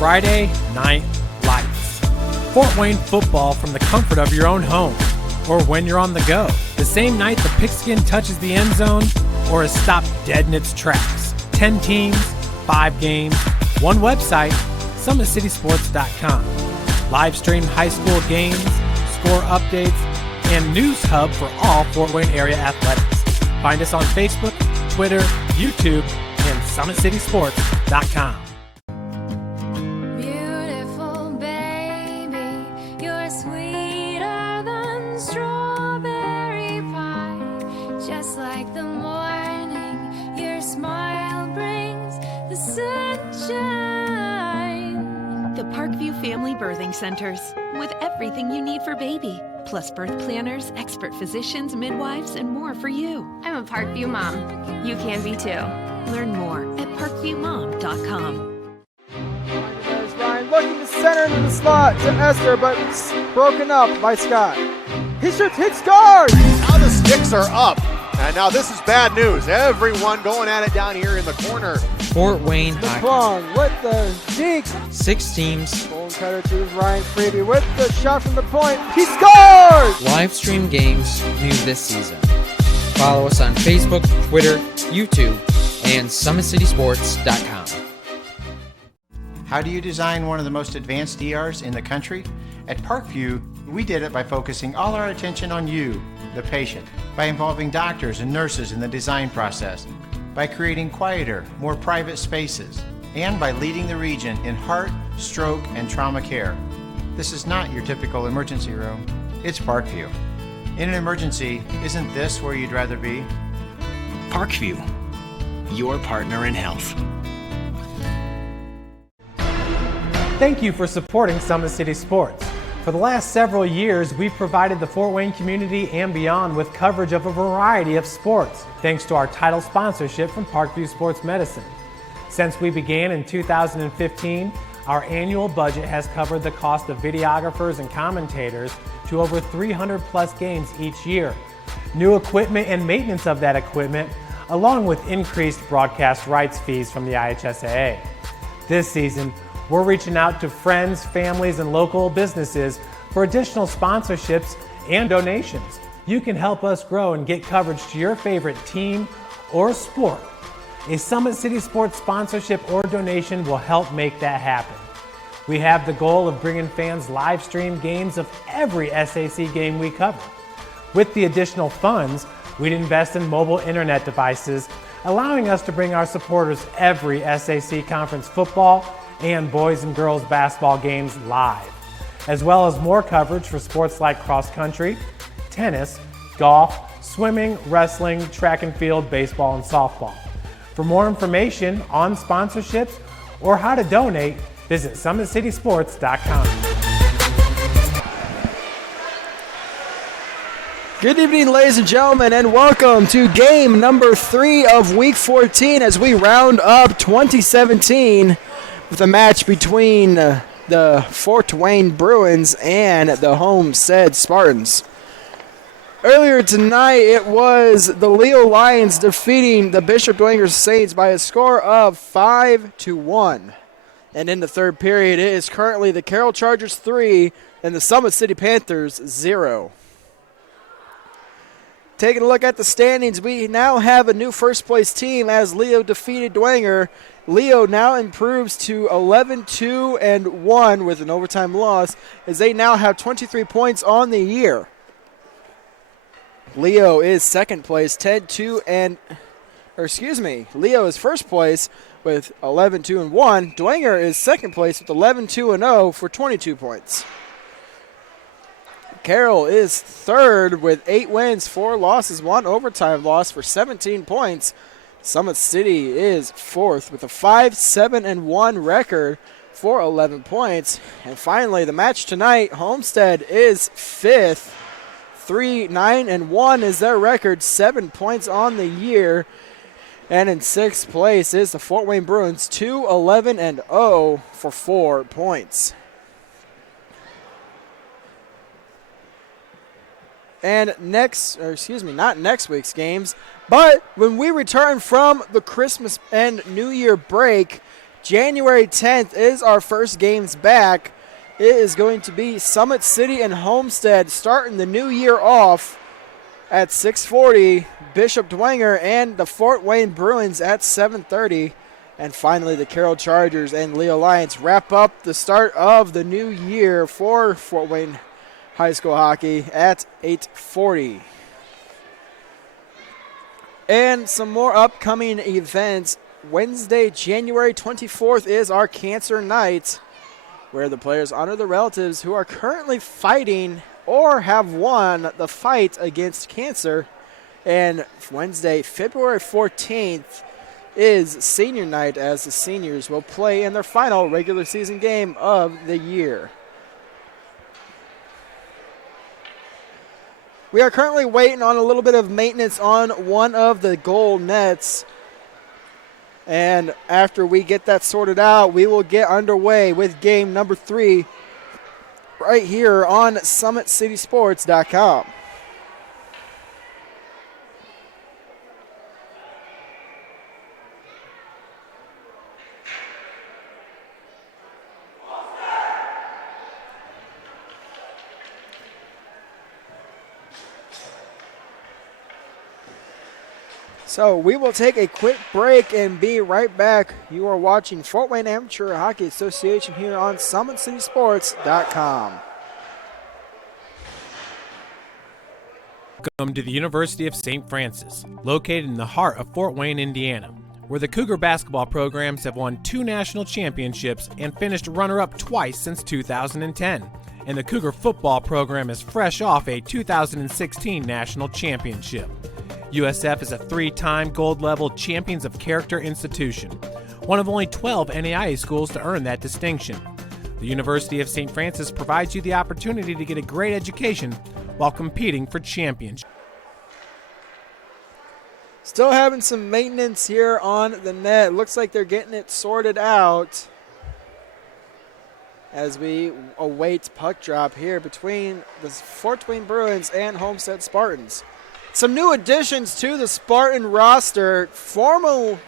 Friday Night Lights. Fort Wayne football from the comfort of your own home, or when you're on the go. The same night the pigskin touches the end zone, or is stopped dead in its tracks. 10 teams, 5 games, one website, SummitCitySports.com. Live stream high school games, score updates, and news hub for all Fort Wayne area athletics. Find us on Facebook, Twitter, YouTube, and SummitCitySports.com. Beautiful baby, you're sweeter than strawberry pie. Just like the morning, your smile brings the sunshine. The Parkview Family Birthing Centers, with everything you need for baby, plus birth planners, expert physicians, midwives, and more for you. I'm a Parkview mom. You can be too. Learn more at parkviewmom.com. There's Ryan looking to center into the slot to Esther, but broken up by Scott. He shoots, he scores! Now the sticks are up. And now this is bad news. Everyone going at it down here in the corner. Fort Wayne LeBlanc with the deke. 6 teams. Bone cutter to Ryan Freeby with the shot from the point. He scores! Live stream games new this season. Follow us on Facebook, Twitter, YouTube, and SummitCitySports.com. How do you design one of the most advanced ERs in the country? At Parkview, we did it by focusing all our attention on you, the patient, by involving doctors and nurses in the design process, by creating quieter, more private spaces, and by leading the region in heart, stroke, and trauma care. This is not your typical emergency room. It's Parkview. In an emergency, isn't this where you'd rather be? Parkview, your partner in health. Thank you for supporting Summit City Sports. For the last several years, we've provided the Fort Wayne community and beyond with coverage of a variety of sports, thanks to our title sponsorship from Parkview Sports Medicine. Since we began in 2015, our annual budget has covered the cost of videographers and commentators to over 300 plus games each year. New equipment and maintenance of that equipment, along with increased broadcast rights fees from the IHSAA. This season, we're reaching out to friends, families, and local businesses for additional sponsorships and donations. You can help us grow and get coverage to your favorite team or sport. A Summit City Sports sponsorship or donation will help make that happen. We have the goal of bringing fans live stream games of every SAC game we cover. With the additional funds, we'd invest in mobile internet devices, allowing us to bring our supporters every SAC conference football and boys and girls basketball games live, as well as more coverage for sports like cross country, tennis, golf, swimming, wrestling, track and field, baseball, and softball. For more information on sponsorships or how to donate, visit SummitCitySports.com. Good evening, ladies and gentlemen, and welcome to game number 3 of Week 14 as we round up 2017 with a match between the Fort Wayne Bruins and the Homestead Spartans. Earlier tonight, it was the Leo Lions defeating the Bishop Dwenger Saints by a score of 5-1. And in the third period, it is currently the Carroll Chargers 3 and the Summit City Panthers 0. Taking a look at the standings, we now have a new first-place team as Leo defeated Dwenger. Leo now improves to 11-2-1 with an overtime loss as they now have 23 points on the year. Leo is second place, Leo is first place with 11-2-1. Dwenger is second place with 11-2-0 for 22 points. Carroll is third with 8 wins, 4 losses, 1 overtime loss for 17 points. Summit City is fourth with a 5-7-1 record for 11 points. And finally, the match tonight, Homestead is fifth. 3-9-1 is their record, 7 points on the year. And in sixth place is the Fort Wayne Bruins, 2-11-0 for 4 points. And not next week's games, but when we return from the Christmas and New Year break, January 10th is our first games back. It is going to be Summit City and Homestead starting the new year off at 6:40. Bishop Dwenger and the Fort Wayne Bruins at 7:30. And finally, the Carroll Chargers and Lee Alliance wrap up the start of the new year for Fort Wayne High School hockey at 8:40. And some more upcoming events. Wednesday, January 24th is our Cancer Night, where the players honor the relatives who are currently fighting or have won the fight against cancer. And Wednesday, February 14th, is Senior Night, as the seniors will play in their final regular season game of the year. We are currently waiting on a little bit of maintenance on one of the goal nets. And after we get that sorted out, we will get underway with game number 3 right here on SummitCitySports.com. So we will take a quick break and be right back. You are watching Fort Wayne Amateur Hockey Association here on SummitCitySports.com. Welcome to the University of St. Francis, located in the heart of Fort Wayne, Indiana, where the Cougar basketball programs have won 2 national championships and finished runner-up twice since 2010. And the Cougar football program is fresh off a 2016 national championship. USF is a 3-time gold-level Champions of Character institution, one of only 12 NAIA schools to earn that distinction. The University of St. Francis provides you the opportunity to get a great education while competing for championship. Still having some maintenance here on the net. Looks like they're getting it sorted out as we await puck drop here between the Fort Wayne Bruins and Homestead Spartans. Some new additions to the Spartan roster. Former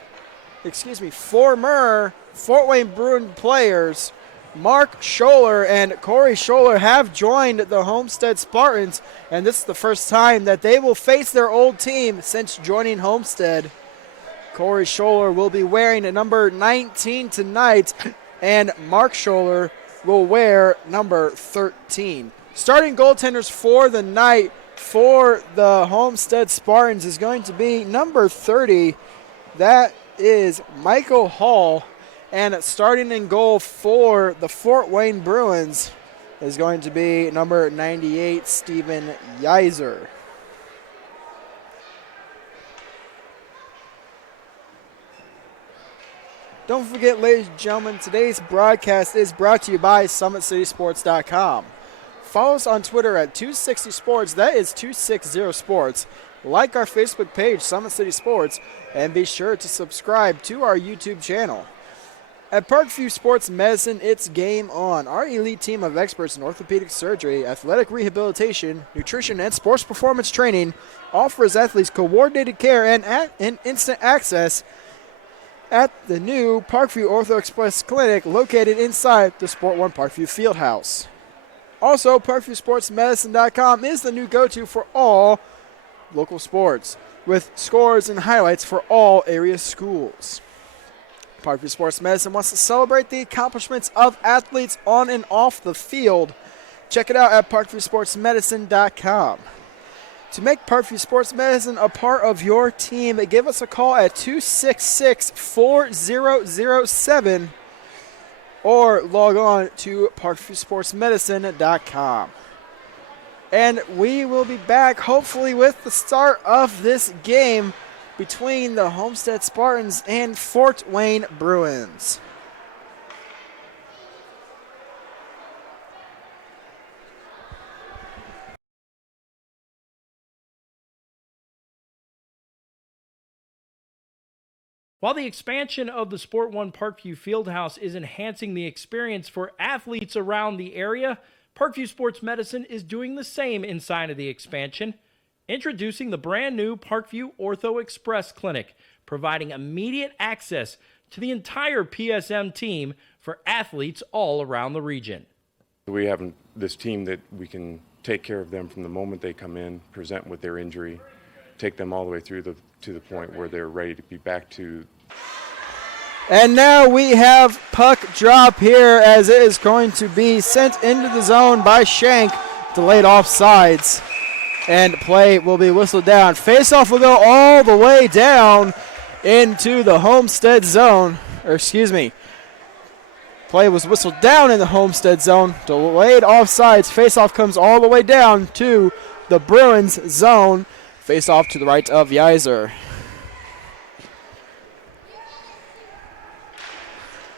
Fort Wayne Bruin players Mark Scholler and Corey Scholler have joined the Homestead Spartans, and this is the first time that they will face their old team since joining Homestead. Corey Scholler will be wearing number 19 tonight, and Mark Scholler will wear number 13. Starting goaltenders for the night for the Homestead Spartans is going to be number 30. That is Michael Hall. And starting in goal for the Fort Wayne Bruins is going to be number 98, Steven Yiser. Don't forget, ladies and gentlemen, today's broadcast is brought to you by SummitCitySports.com. Follow us on Twitter at 260sports. That is 260sports. Like our Facebook page, Summit City Sports, and be sure to subscribe to our YouTube channel. At Parkview Sports Medicine, it's game on. Our elite team of experts in orthopedic surgery, athletic rehabilitation, nutrition, and sports performance training offers athletes coordinated care and instant access at the new Parkview Ortho Express Clinic located inside the Sport One Parkview Fieldhouse. Also, ParkviewSportsMedicine.com is the new go-to for all local sports, with scores and highlights for all area schools. Parkview Sports Medicine wants to celebrate the accomplishments of athletes on and off the field. Check it out at ParkviewSportsMedicine.com. To make Parkview Sports Medicine a part of your team, give us a call at 266-4007 or log on to ParkviewSportsMedicine.com. And we will be back hopefully with the start of this game between the Homestead Spartans and Fort Wayne Bruins. While the expansion of the Sport One Parkview Fieldhouse is enhancing the experience for athletes around the area, Parkview Sports Medicine is doing the same inside of the expansion. Introducing the brand new Parkview Ortho Express Clinic, providing immediate access to the entire PSM team for athletes all around the region. We have this team that we can take care of them from the moment they come in, present with their injury, take them all the way through to the point where they're ready to be back to. And now we have puck drop here as it is going to be sent into the zone by Shank, delayed offsides, and play will be whistled down. Faceoff will go all the way down into the Homestead zone, or excuse me, play was whistled down in the Homestead zone, delayed offsides. Faceoff comes all the way down to the Bruins zone. Faceoff to the right of Yiser.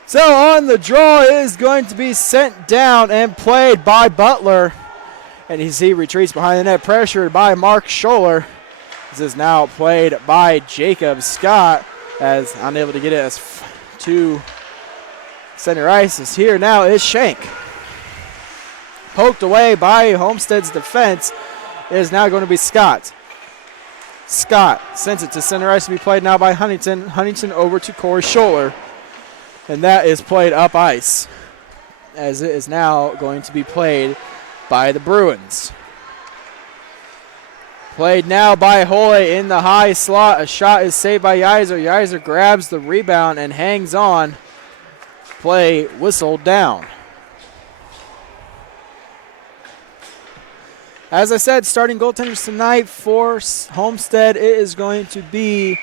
So on the draw is going to be sent down and played by Butler. And he retreats behind the net, pressured by Mark Scholler. This is now played by Jacob Scott, as unable to get it to center ice. Is here now is Shank. Poked away by Homestead's defense. It is now going to be Scott. Scott sends it to center ice to be played now by Huntington. Huntington over to Corey Scholler. And that is played up ice, as it is now going to be played by the Bruins. Played now by Hoy in the high slot. A shot is saved by Yiser. Yiser grabs the rebound and hangs on. Play whistled down. As I said, starting goaltenders tonight for Homestead, it is going to be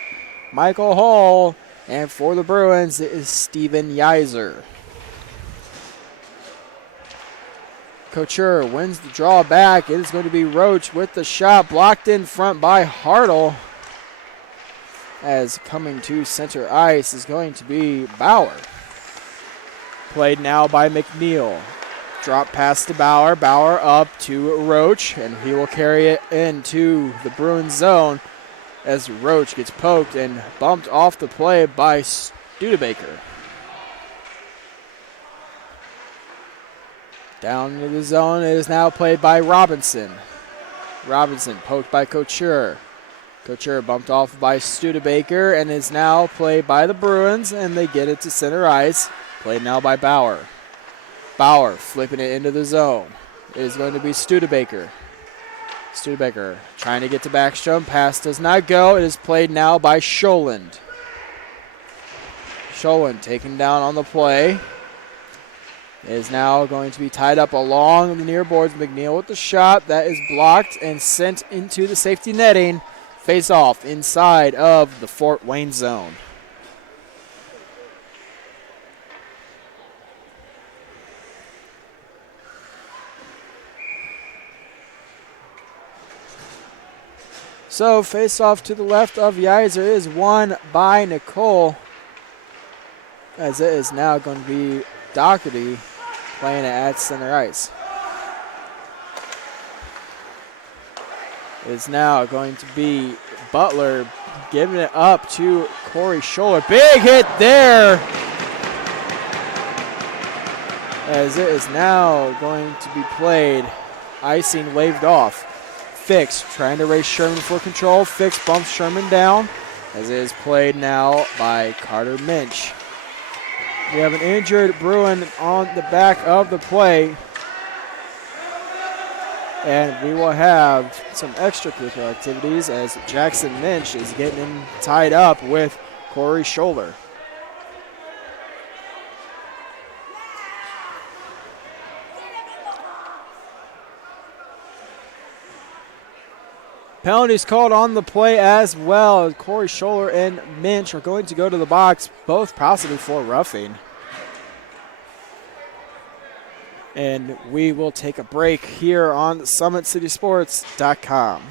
Michael Hall. And for the Bruins, it is Steven Yiser. Couture wins the draw back. It is going to be Roach with the shot blocked in front by Hartle. As coming to center ice is going to be Bauer. Played now by McNeil. Drop pass to Bauer. Bauer up to Roach, and he will carry it into the Bruins zone as Roach gets poked and bumped off the play by Studebaker. Down into the zone, it is now played by Robinson. Robinson poked by Couture. Couture bumped off by Studebaker and is now played by the Bruins, and they get it to center ice. Played now by Bauer. Bauer flipping it into the zone. It is going to be Studebaker. Studebaker trying to get to Backstrom. Pass does not go. It is played now by Scholand. Scholand taken down on the play. It is now going to be tied up along the near boards. McNeil with the shot. That is blocked and sent into the safety netting. Face off inside of the Fort Wayne zone. So face-off to the left of Yiser is won by Nicole, as it is now going to be Doherty playing it at center ice. It is now going to be Butler giving it up to Corey Scholler. Big hit there, as it is now going to be played. Icing waved off. Fix trying to race Sherman for control. Fix bumps Sherman down, as it is played now by Carter Minch. We have an injured Bruin on the back of the play, and we will have some extracurricular activities as Jackson Minch is getting tied up with Corey Scholler. Penalties called on the play as well. Corey Scholler and Minch are going to go to the box, both possibly for roughing. And we will take a break here on SummitCitySports.com.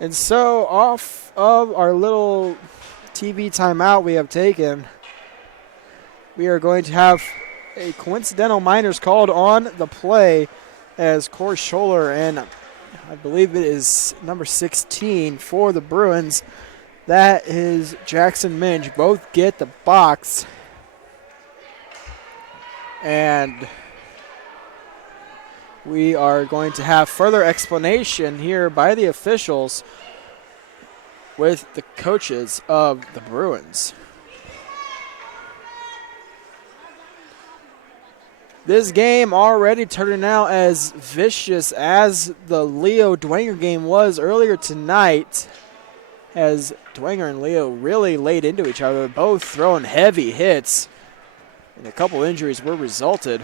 And so off of our little TV timeout we have taken, we are going to have a coincidental minors called on the play as Corey Scholler and I believe it is number 16 for the Bruins. That is Jackson Minge. Both get the box. And we are going to have further explanation here by the officials with the coaches of the Bruins. This game already turning out as vicious as the Leo Dwenger game was earlier tonight, as Dwenger and Leo really laid into each other, both throwing heavy hits, and a couple injuries were resulted.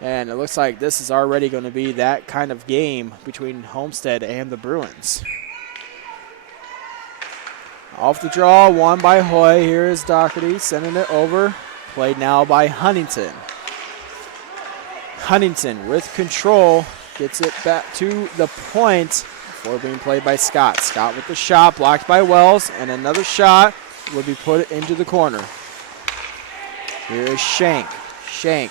And it looks like this is already going to be that kind of game between Homestead and the Bruins. Off the draw, won by Hoy. Here is Doherty sending it over. Played now by Huntington. Huntington with control gets it back to the point before being played by Scott. Scott with the shot, blocked by Wells, and another shot will be put into the corner. Here is Shank. Shank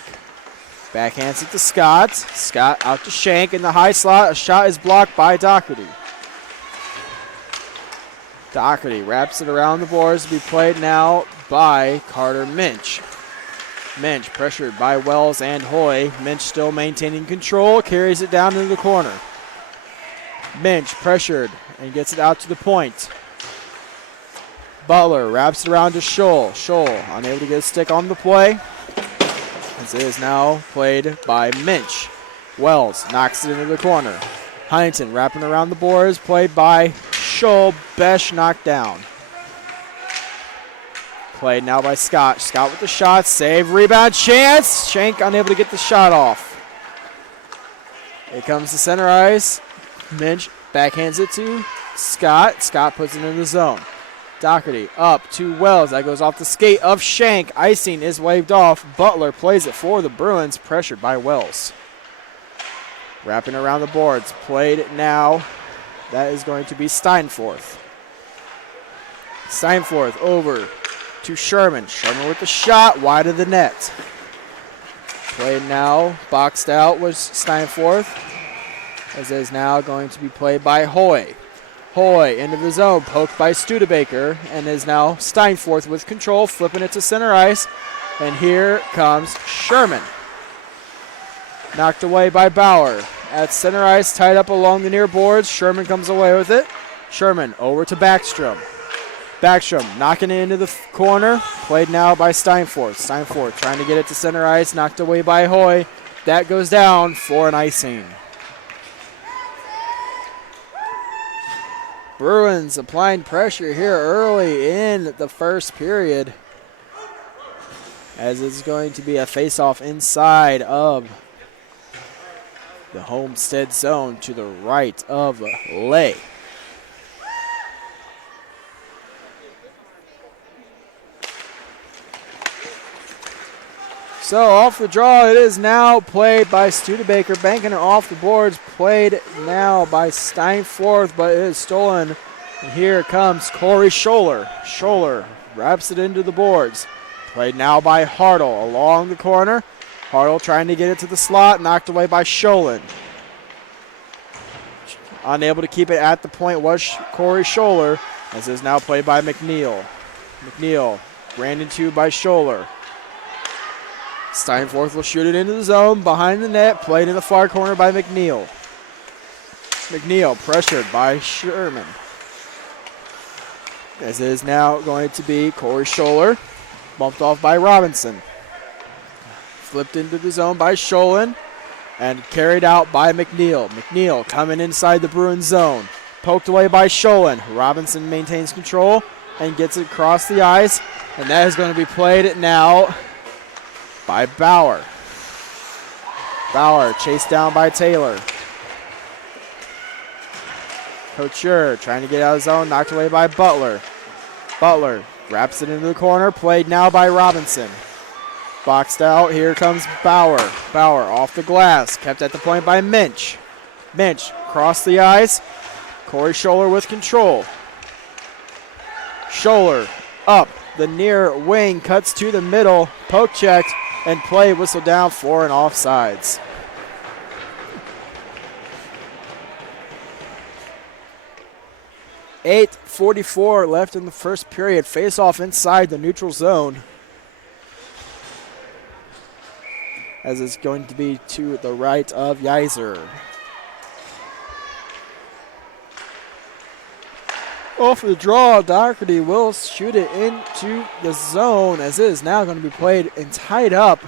backhands it to Scott. Scott out to Shank in the high slot. A shot is blocked by Doherty. Doherty wraps it around the boards to be played now by Carter Minch. Minch pressured by Wells and Hoy. Minch still maintaining control, carries it down into the corner. Minch pressured and gets it out to the point. Butler wraps it around to Scholl. Scholl unable to get a stick on the play. As it is now played by Minch. Wells knocks it into the corner. Huntington wrapping around the boards, played by Scholl. Besh knocked down. Played now by Scott. Scott with the shot. Save, rebound, chance. Shank unable to get the shot off. Here comes the center ice. Minch backhands it to Scott. Scott puts it in the zone. Doherty up to Wells. That goes off the skate of Shank. Icing is waved off. Butler plays it for the Bruins, pressured by Wells. Wrapping around the boards. Played now. That is going to be Steinforth. Steinforth over to Sherman. Sherman with the shot, wide of the net. Played now, boxed out was Steinforth, as it is now going to be played by Hoy. Hoy into the zone, poked by Studebaker, and is now Steinforth with control, flipping it to center ice. And here comes Sherman. Knocked away by Bauer. At center ice, tied up along the near boards. Sherman comes away with it. Sherman over to Backstrom. Backstrom knocking it into the corner. Played now by Steinforth. Steinforth trying to get it to center ice. Knocked away by Hoy. That goes down for an icing. Bruins applying pressure here early in the first period, as it's going to be a face-off inside of the Homestead zone to the right of Lay. So off the draw, it is now played by Studebaker, banking it off the boards. Played now by Steinforth, but it is stolen. And here comes Corey Scholler. Scholler wraps it into the boards. Played now by Hartle along the corner. Hartle trying to get it to the slot, knocked away by Scholin. Unable to keep it at the point was Corey Scholler, as it is now played by McNeil. McNeil ran into by Scholler. Steinforth will shoot it into the zone, behind the net, played in the far corner by McNeil. McNeil pressured by Sherman. As it is now going to be Corey Scholler, bumped off by Robinson. Flipped into the zone by Scholin and carried out by McNeil. McNeil coming inside the Bruins zone. Poked away by Scholin. Robinson maintains control and gets it across the ice. And that is going to be played now by Bauer. Bauer chased down by Taylor. Couture trying to get out of the zone, knocked away by Butler. Butler wraps it into the corner, played now by Robinson. Boxed out, here comes Bauer. Bauer off the glass, kept at the point by Minch. Minch crossed the ice, Corey Scholler with control. Scholler up the near wing, cuts to the middle, poke checked, and play whistle down for an offsides. .8:44 left in the first period. Face off inside the neutral zone, as it's going to be to the right of Yeiser. Off the draw, Doherty will shoot it into the zone, as it is now going to be played and tied up.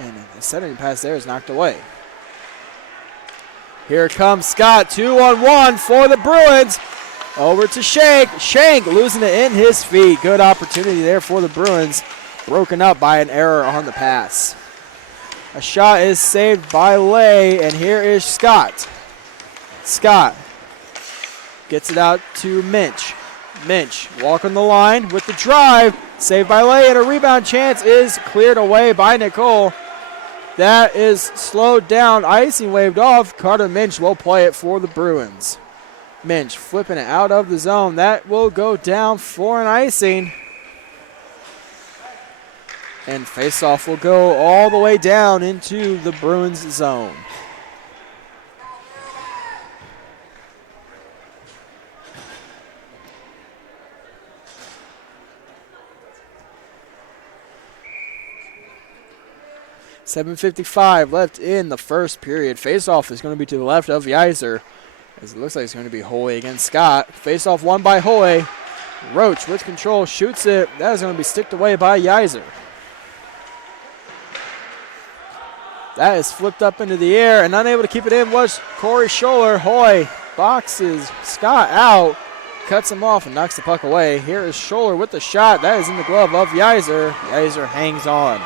And the centering pass there is knocked away. Here comes Scott, 2-on-1 for the Bruins. Over to Shank. Shank losing it in his feet. Good opportunity there for the Bruins. Broken up by an error on the pass. A shot is saved by Lay, and here is Scott. Scott gets it out to Minch. Minch walking the line with the drive. Saved by Lay, and a rebound chance is cleared away by Nicole. That is slowed down. Icing waved off. Carter Minch will play it for the Bruins. Minch flipping it out of the zone. That will go down for an icing. And faceoff will go all the way down into the Bruins zone. .7:55 left in the first period. Faceoff is going to be to the left of Yeiser, as it looks like it's going to be Hoy against Scott. Faceoff won by Hoy. Roach with control shoots it. That is going to be sticked away by Yeiser. That is flipped up into the air, and unable to keep it in was Corey Scholler. Hoy boxes Scott out, cuts him off, and knocks the puck away. Here is Scholler with the shot. That is in the glove of Yeiser. Yeiser hangs on.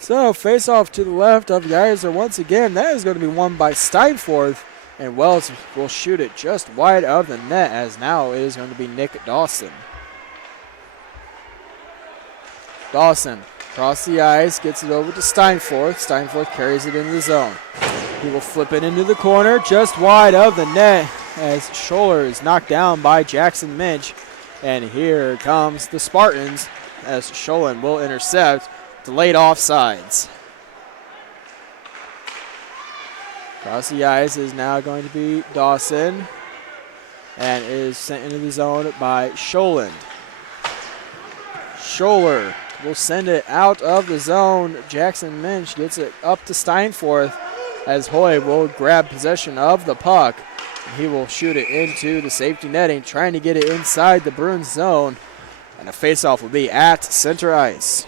So, face-off to the left of Yeiser once again. That is going to be won by Steinforth, and Wells will shoot it just wide of the net, as now it is going to be Nick Dawson. Dawson across the ice, gets it over to Steinforth. Steinforth carries it into the zone. He will flip it into the corner, just wide of the net, as Scholler is knocked down by Jackson Minch. And here comes the Spartans, as Scholin will intercept. Delayed offsides. Across the ice is now going to be Dawson, and is sent into the zone by Scholand. Scholler will send it out of the zone. Jackson Minch gets it up to Steinforth, as Hoy will grab possession of the puck. He will shoot it into the safety netting, trying to get it inside the Bruins zone, and a faceoff will be at center ice.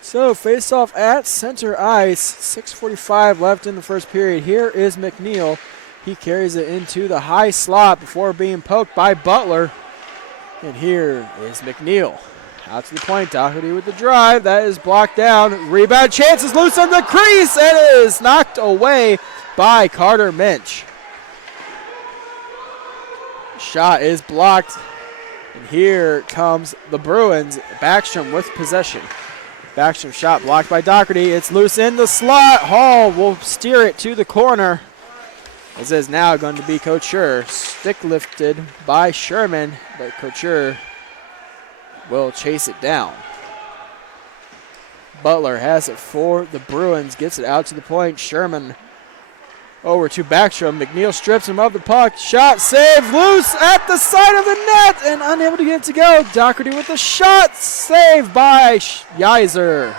So, face-off at center ice. 6:45 left in the first period. Here is McNeil. He carries it into the high slot before being poked by Butler. And here is McNeil. Out to the point. Doherty with the drive. That is blocked down. Rebound chance is loose on the crease. And it is knocked away by Carter Minch. Shot is blocked. And here comes the Bruins. Backstrom with possession. Backstrom shot blocked by Doherty. It's loose in the slot. Hall will steer it to the corner. This is now going to be Couture. Stick lifted by Sherman, but Couture will chase it down. Butler has it for the Bruins. Gets it out to the point. Sherman over to Backstrom. McNeil strips him of the puck. Shot saved. Loose at the side of the net and unable to get it to go. Doherty with the shot. Saved by Yeiser.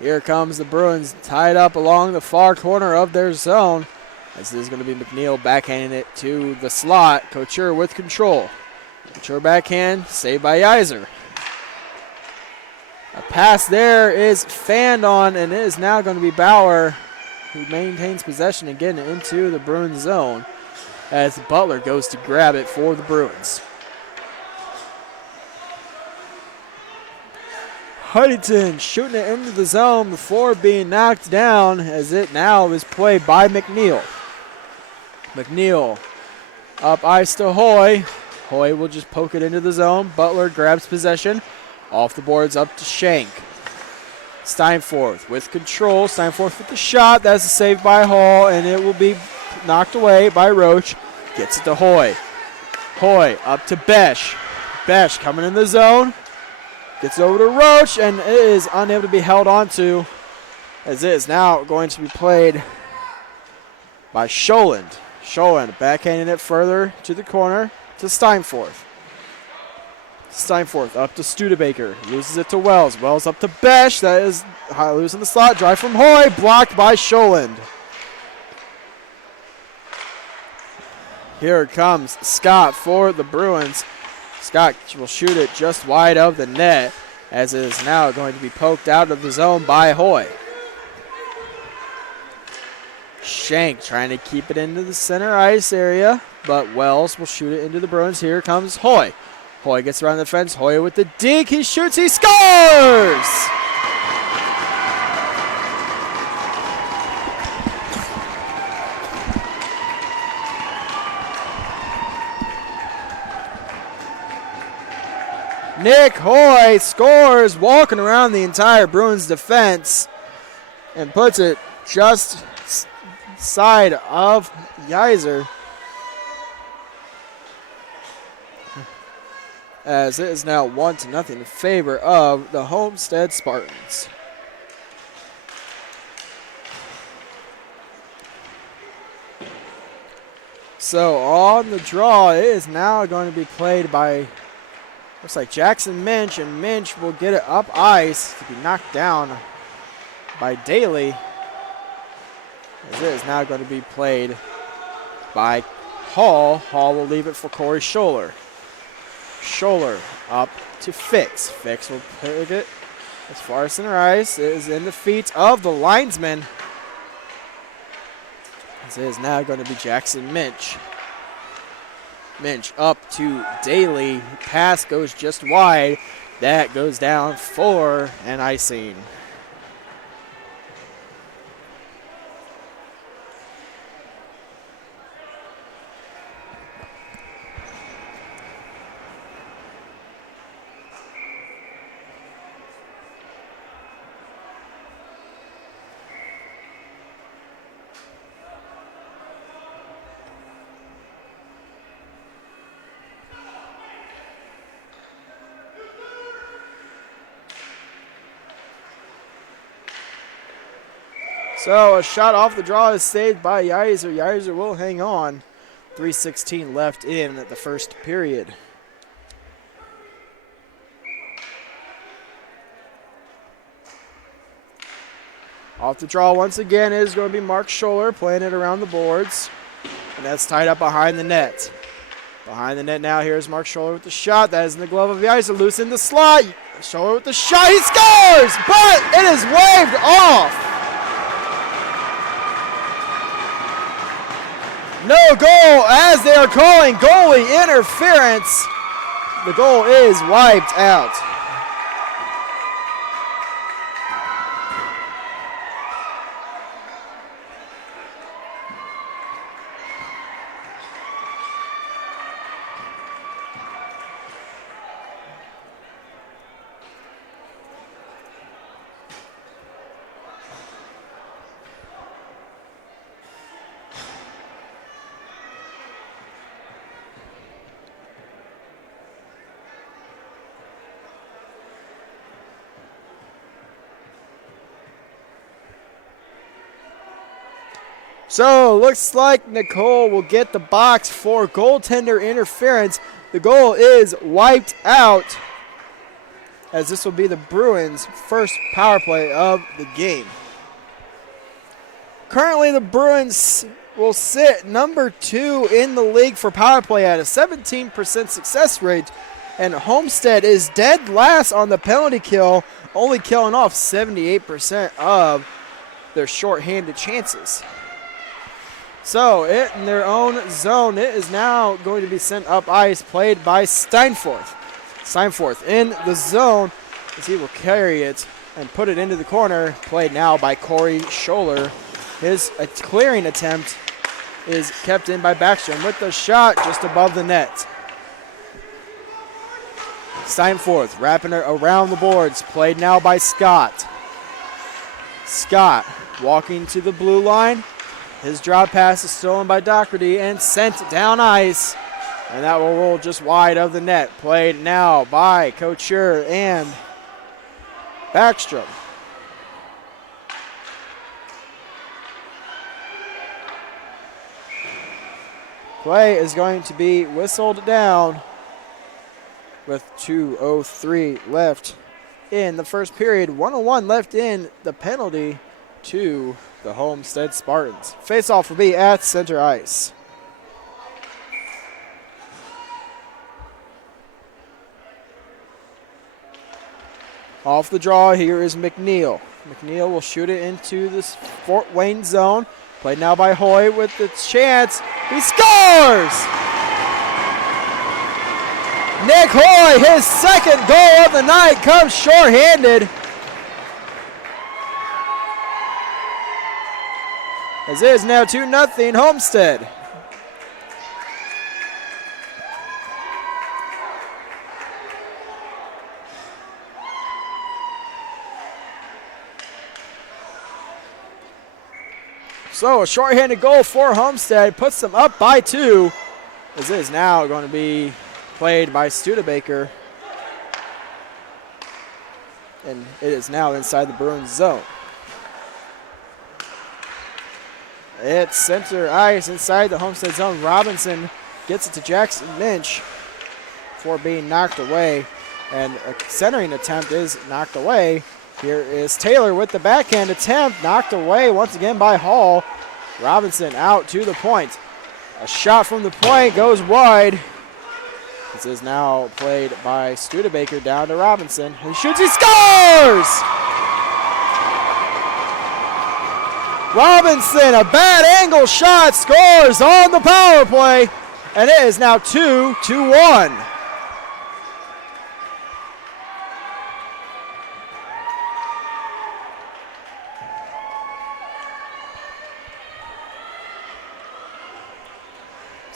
Here comes the Bruins tied up along the far corner of their zone. This is going to be McNeil backhanding it to the slot. Couture with control. Couture backhand. Saved by Yeiser. A pass there is fanned on, and it is now going to be Bauer who maintains possession and getting it into the Bruins zone, as Butler goes to grab it for the Bruins. Huntington shooting it into the zone before being knocked down, as it now is played by McNeil. McNeil up ice to Hoy. Hoy will just poke it into the zone. Butler grabs possession. Off the boards up to Shank. Steinforth with control. Steinforth with the shot. That's a save by Hall, and it will be knocked away by Roach. Gets it to Hoy. Hoy up to Besh. Besh coming in the zone. Gets over to Roach, and it is unable to be held onto, as it is now going to be played by Scholand. Scholand backhanding it further to the corner to Steinforth. Steinforth up to Studebaker. Loses it to Wells. Wells up to Besh. That is losing the slot. Drive from Hoy. Blocked by Scholand. Here comes Scott for the Bruins. Scott will shoot it just wide of the net, as it is now going to be poked out of the zone by Hoy. Shank trying to keep it into the center ice area, but Wells will shoot it into the Bruins. Here comes Hoy. Hoy gets around the fence. Hoy with the deke. He shoots. He scores! Nick Hoy scores, walking around the entire Bruins defense, and puts it just side of Yeiser, as it is now 1-0 in favor of the Homestead Spartans. So on the draw, it is now going to be played by, looks like Jackson Minch, and Minch will get it up ice to be knocked down by Daly, as it is now going to be played by Hall. Hall will leave it for Corey Scholler. Scholler up to Fix. Fix will pick it as far as center ice. It is in the feet of the linesman, as it is now going to be Jackson Minch. Minch up to Daly. Pass goes just wide. That goes down for an icing. So a shot off the draw is saved by Yeiser. Yeiser will hang on. 3:16 left in the first period. Off the draw once again is going to be Mark Scholler playing it around the boards. And that's tied up behind the net. Behind the net now, here's Mark Scholler with the shot. That is in the glove of Yeiser. Loose in the slot. Scholler with the shot. He scores! But it is waved off. No goal, as they are calling goalie interference. The goal is wiped out. So looks like Nicole will get the box for goaltender interference. The goal is wiped out, as this will be the Bruins' first power play of the game. Currently the Bruins will sit number 2 in the league for power play at a 17% success rate, and Homestead is dead last on the penalty kill, only killing off 78% of their shorthanded chances. So in their own zone, it is now going to be sent up ice, played by Steinforth. Steinforth in the zone. as he will carry it and put it into the corner. Played now by Corey Scholler. His clearing attempt is kept in by Backstrom with the shot just above the net. Steinforth wrapping it around the boards. Played now by Scott. Scott walking to the blue line. His drop pass is stolen by Doherty and sent down ice. And that will roll just wide of the net. Played now by Couture and Backstrom. Play is going to be whistled down with 2:03 left in the first period. 1:01 left in the penalty to the Homestead Spartans. Face-off will be at center ice. Off the draw, here is McNeil. McNeil will shoot it into the Fort Wayne zone. Played now by Hoy with the chance. He scores! Nick Hoy, his second goal of the night, comes shorthanded. As it is now 2-0 Homestead. So a shorthanded goal for Homestead puts them up by 2. As it is now going to be played by Studebaker. And it is now inside the Bruins zone. It's center ice inside the Homestead zone. Robinson gets it to Jackson Minch before being knocked away. And a centering attempt is knocked away. Here is Taylor with the backhand attempt, knocked away once again by Hall. Robinson out to the point. A shot from the point goes wide. This is now played by Studebaker down to Robinson. He shoots, he scores! Robinson, a bad angle shot, scores on the power play. And it is now 2-1.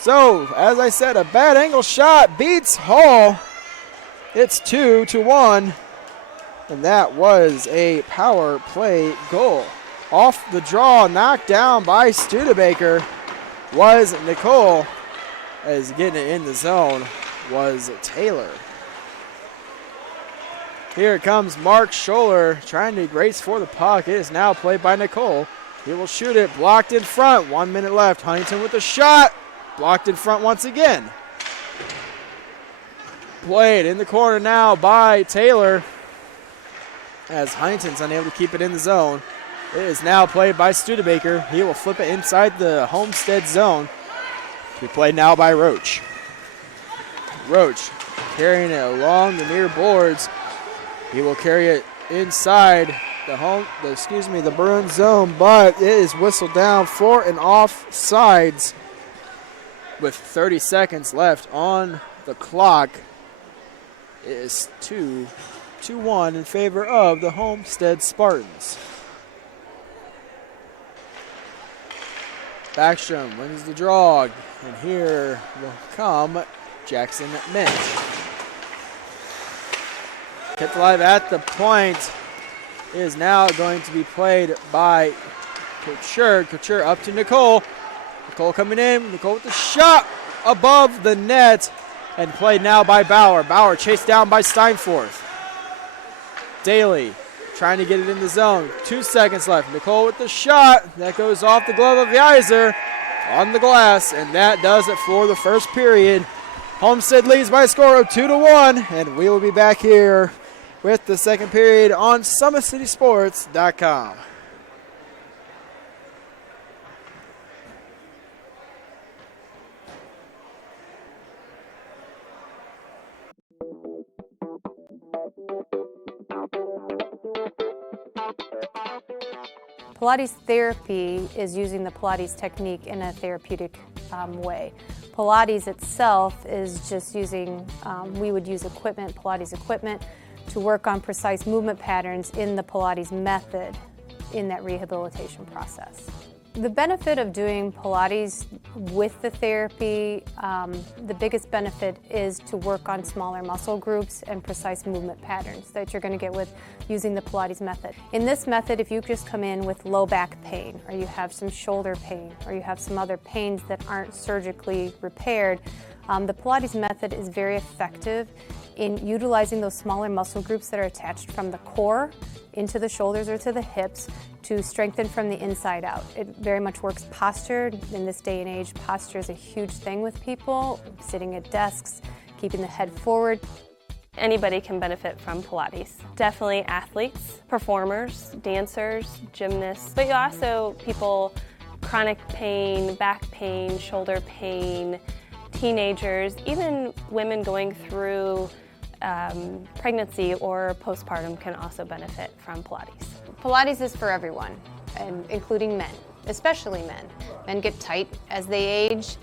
So, as I said, a bad angle shot beats Hall. It's 2-1, and that was a power play goal. Off the draw, knocked down by Studebaker was Nicole. As getting it in the zone was Taylor. Here comes Mark Scholler trying to race for the puck. It is now played by Nicole. He will shoot it, blocked in front. 1 minute left. Huntington with the shot. Blocked in front once again. Played in the corner now by Taylor. As Huntington's unable to keep it in the zone. It is now played by Studebaker. He will flip it inside the Homestead zone. To be played now by Roach. Roach carrying it along the near boards. He will carry it inside the Bruins zone, but it is whistled down for an offsides. With 30 seconds left on the clock, it is 2-1 in favor of the Homestead Spartans. Backstrom wins the draw, and here will come Jackson Minch. Kept alive at the point is now going to be played by Couture. Couture up to Nicole. Nicole coming in. Nicole with the shot above the net and played now by Bauer. Bauer chased down by Steinforth. Daly trying to get it in the zone. 2 seconds left. Nicole with the shot. That goes off the glove of Geyser on the glass, and that does it for the first period. Homestead leads by a score of 2-1, and we will be back here with the second period on SummitCitySports.com. Pilates therapy is using the Pilates technique in a therapeutic way. Pilates itself is just using, we would use equipment, Pilates equipment, to work on precise movement patterns in the Pilates method in that rehabilitation process. The benefit of doing Pilates with the therapy, the biggest benefit is to work on smaller muscle groups and precise movement patterns that you're going to get with using the Pilates method. In this method, if you just come in with low back pain, or you have some shoulder pain, or you have some other pains that aren't surgically repaired, the Pilates method is very effective in utilizing those smaller muscle groups that are attached from the core into the shoulders or to the hips to strengthen from the inside out. It very much works posture. In this day and age, posture is a huge thing with people, sitting at desks, keeping the head forward. Anybody can benefit from Pilates. Definitely athletes, performers, dancers, gymnasts, but you also people chronic pain, back pain, shoulder pain, teenagers, even women going through pregnancy or postpartum can also benefit from Pilates. Pilates is for everyone, and including men, especially men. Men get tight as they age,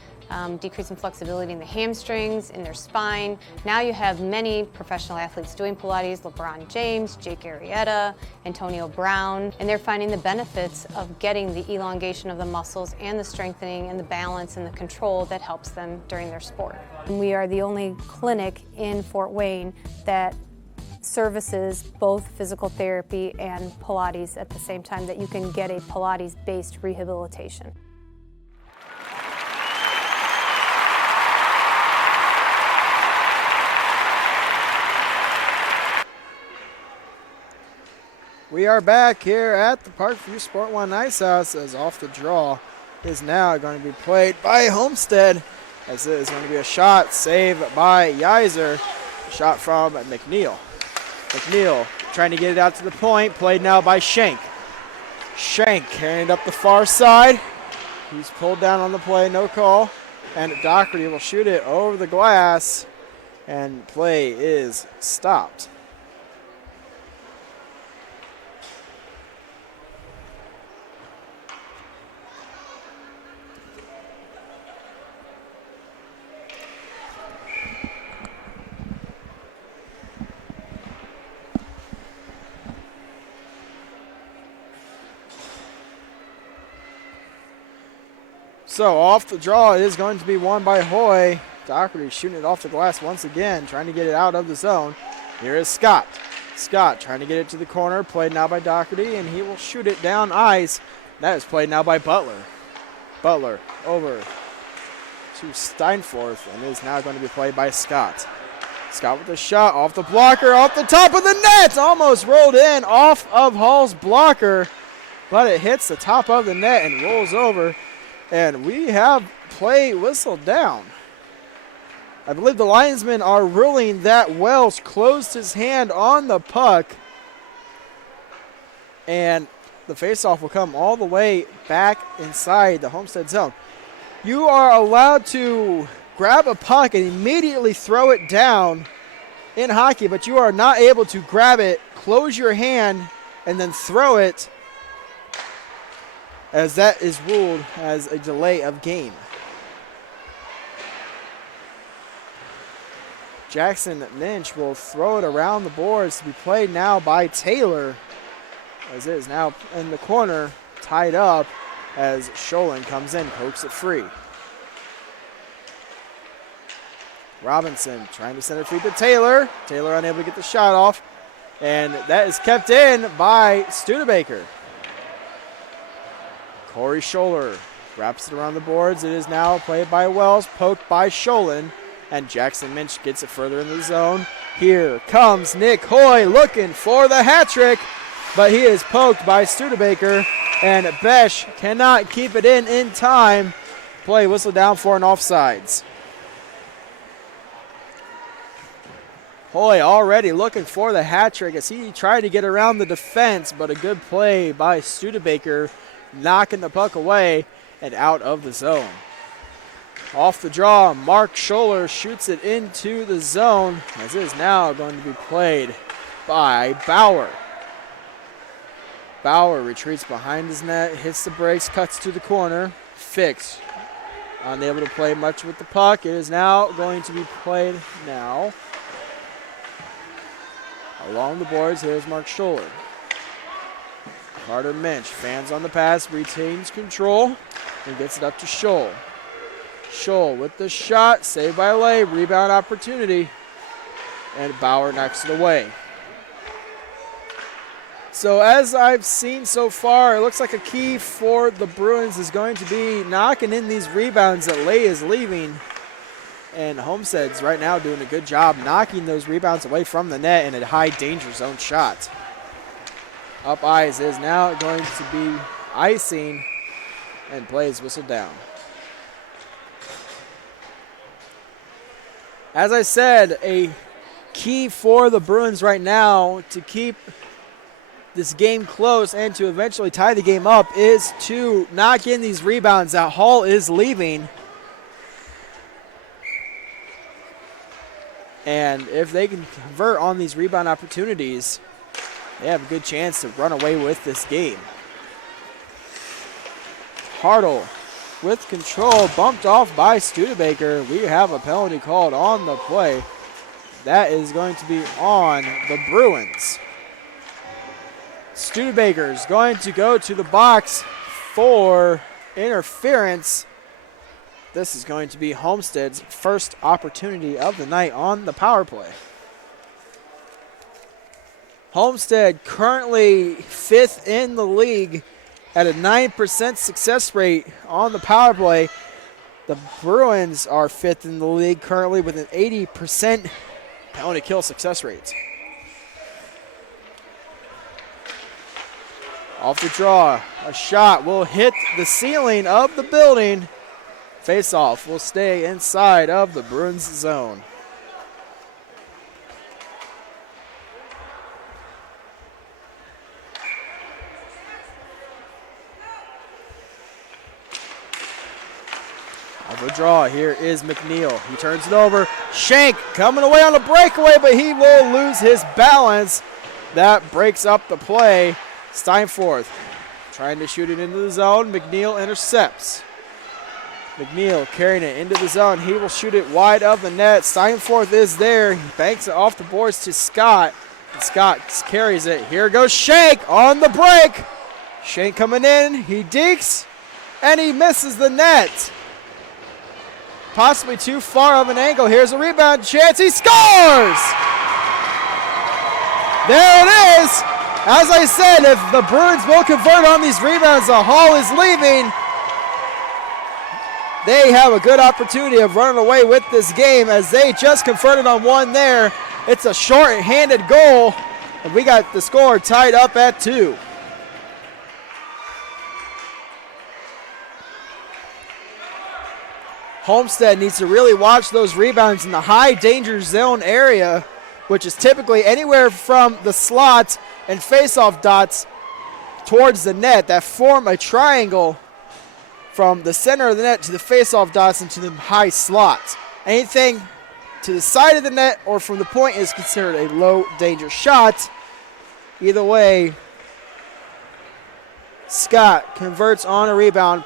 decreasing flexibility in the hamstrings, in their spine. Now you have many professional athletes doing Pilates, LeBron James, Jake Arrieta, Antonio Brown, and they're finding the benefits of getting the elongation of the muscles and the strengthening and the balance and the control that helps them during their sport. And we are the only clinic in Fort Wayne that services both physical therapy and Pilates at the same time, that you can get a Pilates-based rehabilitation. We are back here at the Parkview Sport One Ice House, as off the draw is now going to be played by Homestead, as it is going to be a shot saved by Yiser. A shot from McNeil. McNeil trying to get it out to the point, played now by Shank. Shank carrying it up the far side. He's pulled down on the play, no call. And Doherty will shoot it over the glass, and play is stopped. So off the draw, it is going to be won by Hoy. Doherty shooting it off the glass once again, trying to get it out of the zone. Here is Scott. Scott trying to get it to the corner, played now by Doherty, and he will shoot it down ice. That is played now by Butler. Butler over to Steinforth, and it is now going to be played by Scott. Scott with a shot off the blocker, off the top of the net, almost rolled in off of Hall's blocker, but it hits the top of the net and rolls over. And we have play whistled down. I believe the linesmen are ruling that Wells closed his hand on the puck. And the faceoff will come all the way back inside the Homestead zone. You are allowed to grab a puck and immediately throw it down in hockey, but you are not able to grab it, close your hand, and then throw it, as that is ruled as a delay of game. Jackson Minch will throw it around the boards to be played now by Taylor, as it is now in the corner, tied up, as Sholin comes in, pokes it free. Robinson trying to center feed to Taylor. Taylor unable to get the shot off, and that is kept in by Studebaker. Corey Scholler wraps it around the boards. It is now played by Wells, poked by Sholin, and Jackson Minch gets it further in the zone. Here comes Nick Hoy looking for the hat trick, but he is poked by Studebaker, and Besh cannot keep it in time. Play whistled down for an offsides. Hoy already looking for the hat trick as he tried to get around the defense, but a good play by Studebaker, knocking the puck away and out of the zone. Off the draw, Mark Scholler shoots it into the zone, as it is now going to be played by Bauer. Bauer retreats behind his net, hits the brakes, cuts to the corner. Fix, unable to play much with the puck. It is now going to be played now. Along the boards, here's Mark Scholler. Carter Minch fans on the pass, retains control, and gets it up to Scholl. Scholl with the shot, saved by Lay, rebound opportunity, and Bauer knocks it away. So as I've seen so far, it looks like a key for the Bruins is going to be knocking in these rebounds that Lay is leaving. And Homestead's right now doing a good job knocking those rebounds away from the net in a high danger zone shot. Up ice is now going to be icing, and play is whistled down. As I said, a key for the Bruins right now to keep this game close and to eventually tie the game up is to knock in these rebounds that Hall is leaving. And if they can convert on these rebound opportunities, they have a good chance to run away with this game. Hartle with control, bumped off by Studebaker. We have a penalty called on the play. That is going to be on the Bruins. Studebaker's going to go to the box for interference. This is going to be Homestead's first opportunity of the night on the power play. Homestead currently 5th in the league at a 9% success rate on the power play. The Bruins are 5th in the league currently with an 80% penalty kill success rate. Off the draw, a shot will hit the ceiling of the building. Face-off will stay inside of the Bruins zone. Off the draw, here is McNeil. He turns it over. Shank coming away on a breakaway, but he will lose his balance. That breaks up the play. Steinforth trying to shoot it into the zone. McNeil intercepts. McNeil carrying it into the zone. He will shoot it wide of the net. Steinforth is there. He banks it off the boards to Scott. And Scott carries it. Here goes Shank on the break. Shank coming in. He dekes, and he misses the net. Possibly too far of an angle. Here's a rebound chance. He scores! There it is. As I said, if the Bruins will convert on these rebounds, the Hall is leaving. They have a good opportunity of running away with this game as they just converted on one there. It's a short-handed goal, and we got the score tied up at 2. Homestead needs to really watch those rebounds in the high danger zone area, which is typically anywhere from the slot and face-off dots towards the net that form a triangle from the center of the net to the face-off dots into the high slot. Anything to the side of the net or from the point is considered a low-danger shot. Either way, Scott converts on a rebound.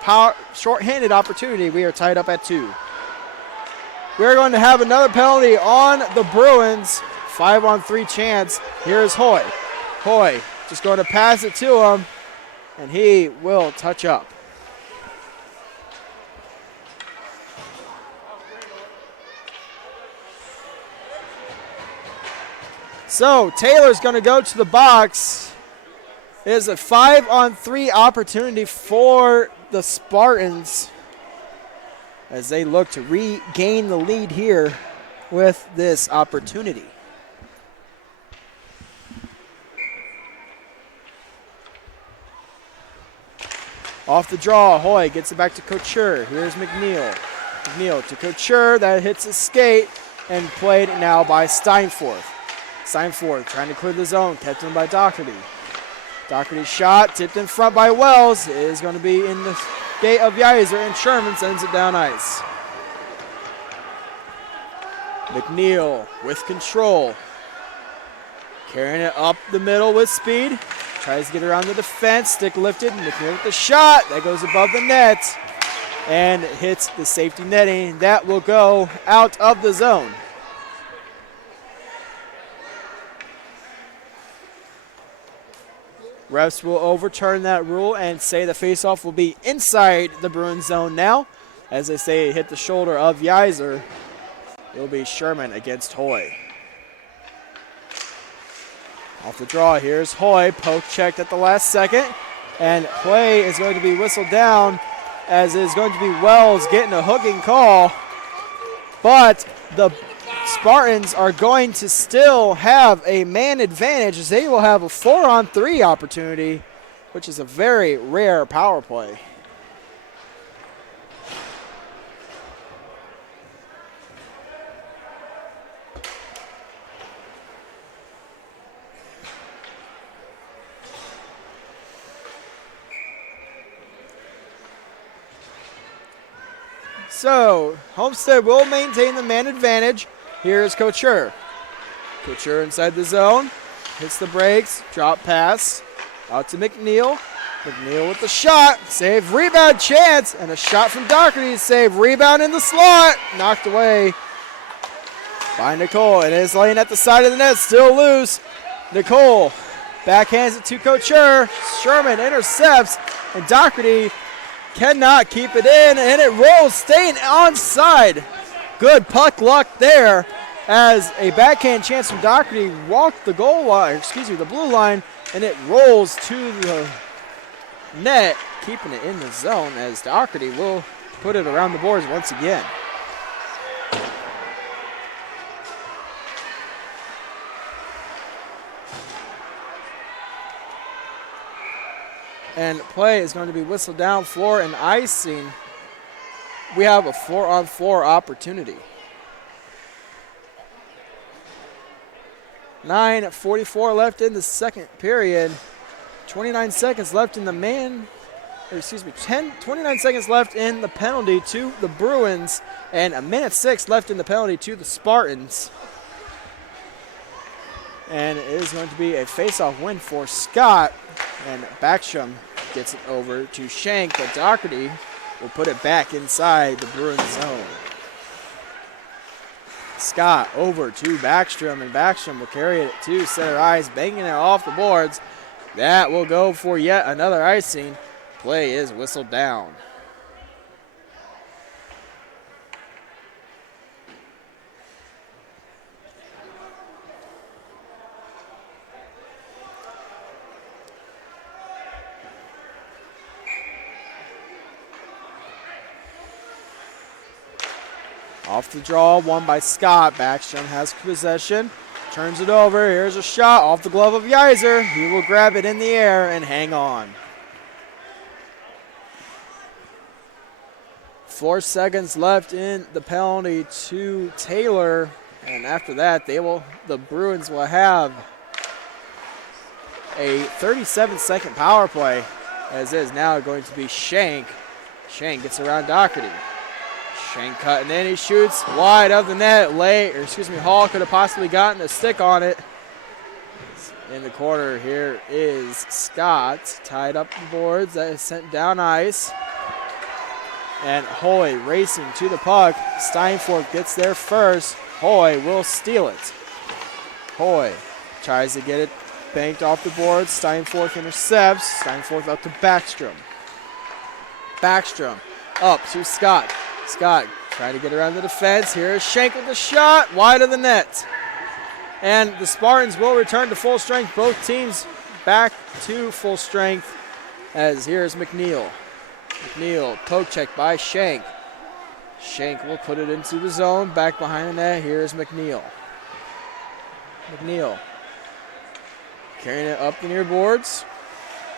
Short-handed opportunity. We are tied up at 2. We're going to have another penalty on the Bruins. 5-on-3 chance. Here's Hoy. Hoy just going to pass it to him, and he will touch up. So Taylor's going to go to the box. It is a 5-on-3 opportunity for the Spartans as they look to regain the lead here with this opportunity. Off the draw, Hoy gets it back to Couture. Here's McNeil. McNeil to Couture. That hits his skate and played now by Steinforth. Steinforth trying to clear the zone, kept in by Doherty. Doherty's shot tipped in front by Wells is going to be in the gate of Yeiser, and Sherman sends it down ice. McNeil with control. Carrying it up the middle with speed. Tries to get around the defense. Stick lifted. McNeil with the shot. That goes above the net and hits the safety netting. That will go out of the zone. Refs will overturn that rule and say the faceoff will be inside the Bruins zone now. As they say, it hit the shoulder of Yeiser. It will be Sherman against Hoy. Off the draw, here's Hoy, poke checked at the last second, and play is going to be whistled down, as it is going to be Wells getting a hooking call, but the Spartans are going to still have a man advantage, as they will have a 4-on-3 opportunity, which is a very rare power play. So, Homestead will maintain the man advantage. Here is Couture. Couture inside the zone. Hits the brakes. Drop pass. Out to McNeil. McNeil with the shot. Save, rebound chance. And a shot from Doherty. Save, rebound in the slot. Knocked away by Nicole. It is laying at the side of the net. Still loose. Nicole backhands it to Couture. Sherman intercepts. And Doherty cannot keep it in, and it rolls, staying onside. Good puck luck there, as a backhand chance from Doherty walked the goal line, the blue line, and it rolls to the net, keeping it in the zone, as Doherty will put it around the boards once again. And play is going to be whistled down, floor and icing. We have a 4-on-4 opportunity. 9:44 left in the second period. 29 seconds left in the 29 seconds left in the penalty to the Bruins, and 1:06 left in the penalty to the Spartans. And it is going to be a face-off win for Scott, and Backstrom gets it over to Shank, but Doherty will put it back inside the Bruins zone. Scott over to Backstrom, and Backstrom will carry it to center ice, banging it off the boards. That will go for yet another icing. Play is whistled down. Off the draw, won by Scott. Backstrom has possession, turns it over. Here's a shot off the glove of Yeiser. He will grab it in the air and hang on. 4 seconds left in the penalty to Taylor, and after that, the Bruins will have a 37-second power play, as it is now going to be Shank. Shank gets around Doherty. Shank cutting in, he shoots wide of the net. Hall could have possibly gotten a stick on it. In the corner, here is Scott, tied up the boards, that is sent down ice. And Hoy racing to the puck. Steinfort gets there first. Hoy will steal it. Hoy tries to get it banked off the boards. Steinfort intercepts. Steinfort up to Backstrom. Backstrom up to Scott. Scott trying to get around the defense. Here's Shank with the shot, wide of the net. And the Spartans will return to full strength. Both teams back to full strength, as here's McNeil. McNeil, poke check by Shank. Shank will put it into the zone, back behind the net. Here's McNeil. McNeil carrying it up the near boards,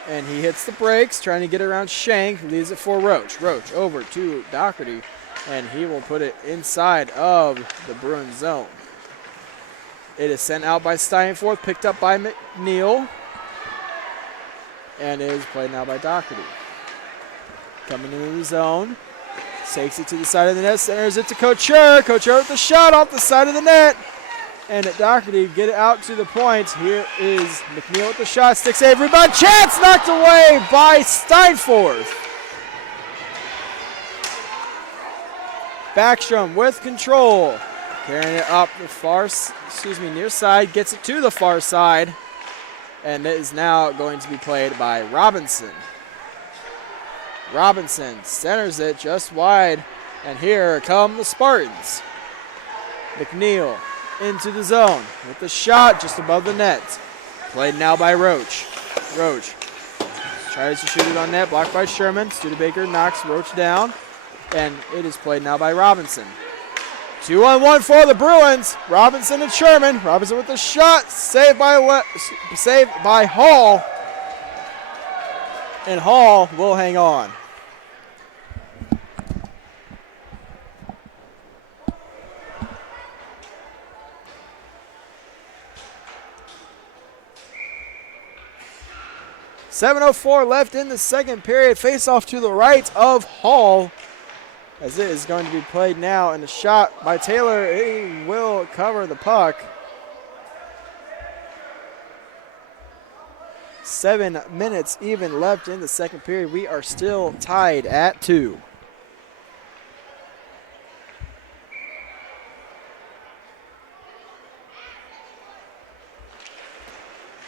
and he hits the brakes, trying to get around Shank, leaves it for Roach. Roach over to Doherty, and he will put it inside of the Bruins zone. It is sent out by Steinfort, picked up by McNeil, and it is played now by Doherty. Coming into the zone, takes it to the side of the net, centers it to Couture. Couture with the shot off the side of the net, and Doherty get it out to the point. Here is McNeil with the shot, stick save, rebound, chance, knocked away by Steinfort. Backstrom with control, carrying it up the near side, gets it to the far side. And it is now going to be played by Robinson. Robinson centers it just wide. And here come the Spartans. McNeil into the zone with the shot just above the net. Played now by Roach. Roach tries to shoot it on net, blocked by Sherman. Studebaker knocks Roach down, and it is played now by Robinson. 2-on-1 for the Bruins. Robinson and Sherman. Robinson with the shot, saved by Hall, and Hall will hang on. .704 left in the second period. Face off to the right of Hall as it is going to be played now. And a shot by Taylor. He will cover the puck. 7 minutes even left in the second period. We are still tied at 2.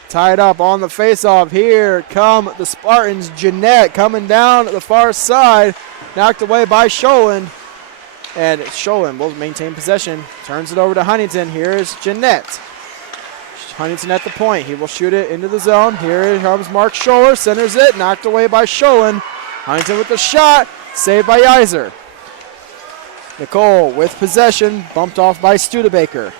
Tied up on the faceoff. Here come the Spartans. Jeanette coming down the far side. Knocked away by Sholin. And Sholin will maintain possession. Turns it over to Huntington. Here's Jeanette. Huntington at the point. He will shoot it into the zone. Here comes Mark Scholler. Centers it. Knocked away by Sholin. Huntington with the shot. Saved by Iser. Nicole with possession. Bumped off by Studebaker.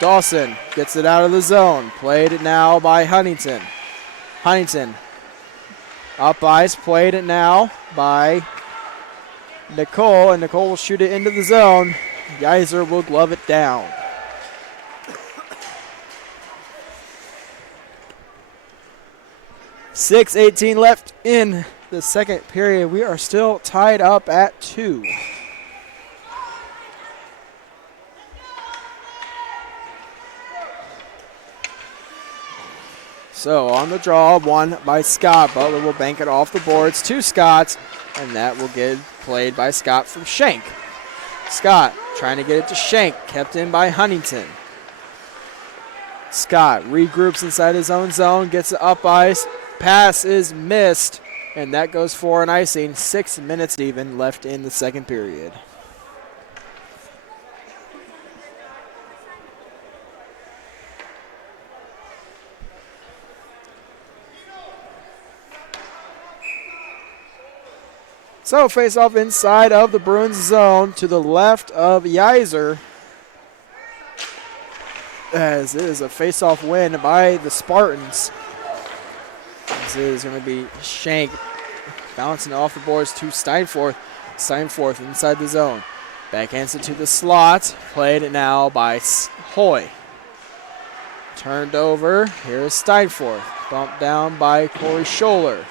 Dawson gets it out of the zone. Played it now by Huntington. Huntington up ice. Played it now by Nicole. And Nicole will shoot it into the zone. Geyser will glove it down. .6:18 left in the second period. We are still tied up at 2. So on the draw, one by Scott. Butler will bank it off the boards to Scott, and that will get played by Scott from Shank. Scott trying to get it to Shank, kept in by Huntington. Scott regroups inside his own zone, gets it up ice. Pass is missed, and that goes for an icing. 6 minutes even left in the second period. So face off inside of the Bruins zone to the left of Yeiser. As it is a face-off win by the Spartans. This is going to be Shank bouncing off the boards to Steinforth. Steinforth inside the zone. Backhands it to the slot. Played it now by Hoy. Turned over. Here is Steinforth. Bumped down by Corey Scholler.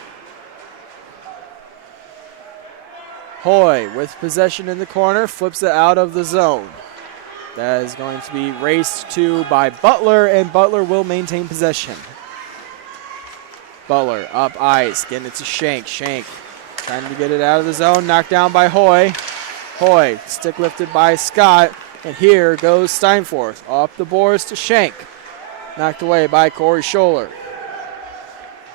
Hoy with possession in the corner, flips it out of the zone. That is going to be raced to by Butler, and Butler will maintain possession. Butler up ice, getting it to Shank. Shank trying to get it out of the zone, knocked down by Hoy. Hoy, stick lifted by Scott, and here goes Steinforth. Off the boards to Shank. Knocked away by Corey Scholler.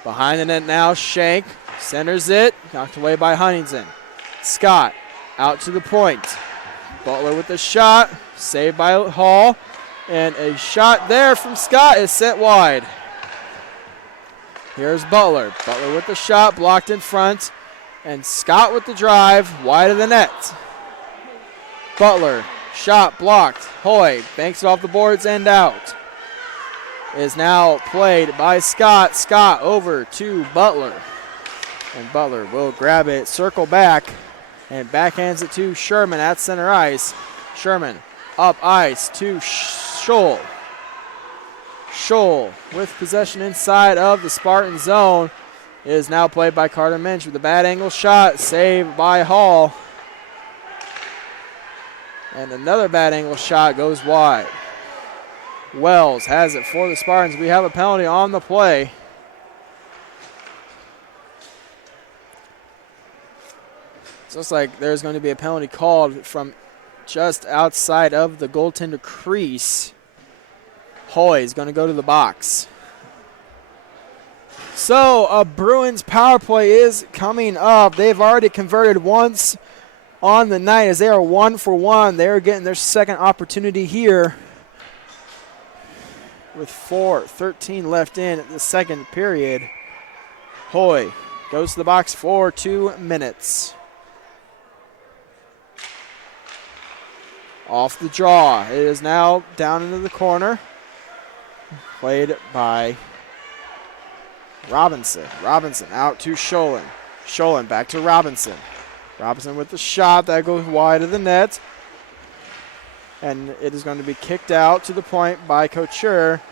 Behind the net now, Shank centers it, knocked away by Huntington. Scott out to the point. Butler with the shot, saved by Hall, and a shot there from Scott is sent wide. Here's Butler. Butler with the shot, blocked in front, and Scott with the drive, wide of the net. Butler, shot blocked. Hoy banks it off the boards and out. Is now played by Scott. Scott over to Butler. And Butler will grab it, circle back, and backhands it to Sherman at center ice. Sherman up ice to Scholl. Scholl with possession inside of the Spartan zone. It is now played by Carter Minch with a bad angle shot, saved by Hall. And another bad angle shot goes wide. Wells has it for the Spartans. We have a penalty on the play. It looks like there's going to be a penalty called from just outside of the goaltender crease. Hoy is going to go to the box. So a Bruins power play is coming up. They've already converted once on the night as they are 1 for 1. They're getting their second opportunity here with 4:13 left in the second period. Hoy goes to the box for 2 minutes. Off the draw. It is now down into the corner. Played by Robinson. Robinson out to Sholin. Sholin back to Robinson. Robinson with the shot that goes wide of the net. And it is going to be kicked out to the point by Couture.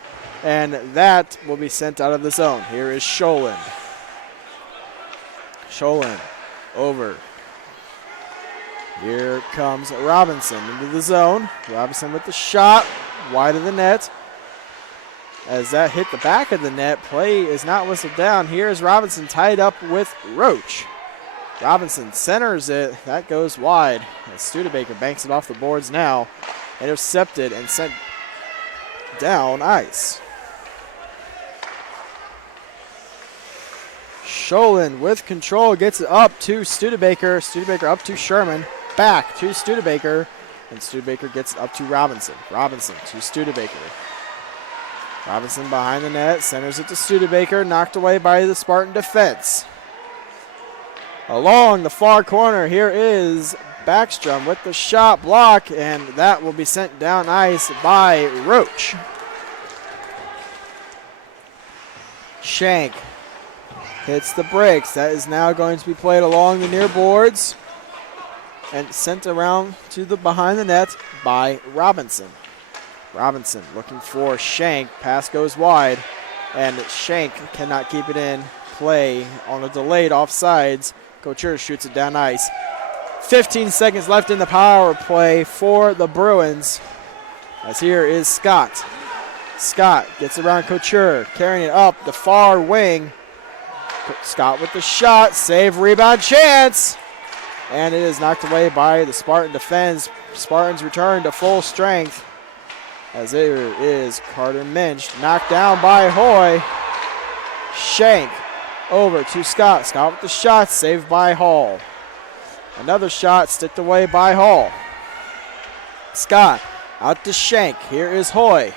And that will be sent out of the zone. Here is Sholin. Sholin over. Here comes Robinson into the zone. Robinson with the shot, wide of the net. As that hit the back of the net, play is not whistled down. Here is Robinson tied up with Roach. Robinson centers it. That goes wide. As Studebaker banks it off the boards now. Intercepted and sent down ice. Sholin with control gets it up to Studebaker. Studebaker up to Sherman. Back to Studebaker. And Studebaker gets it up to Robinson. Robinson to Studebaker. Robinson behind the net. Centers it to Studebaker. Knocked away by the Spartan defense. Along the far corner, here is Backstrom with the shot block. And that will be sent down ice by Roach. Shank hits the brakes. That is now going to be played along the near boards and sent around to the behind the net by Robinson. Robinson looking for Shank. Pass goes wide, and Shank cannot keep it in play on a delayed offsides. Couture shoots it down ice. 15 seconds left in the power play for the Bruins. As here is Scott. Scott gets around Couture, carrying it up the far wing. Scott with the shot, save, rebound, chance. And it is knocked away by the Spartan defense. Spartans return to full strength. As there is Carter Minch, knocked down by Hoy. Shank over to Scott. Scott with the shot, saved by Hall. Another shot, sticked away by Hall. Scott out to Shank. Here is Hoy.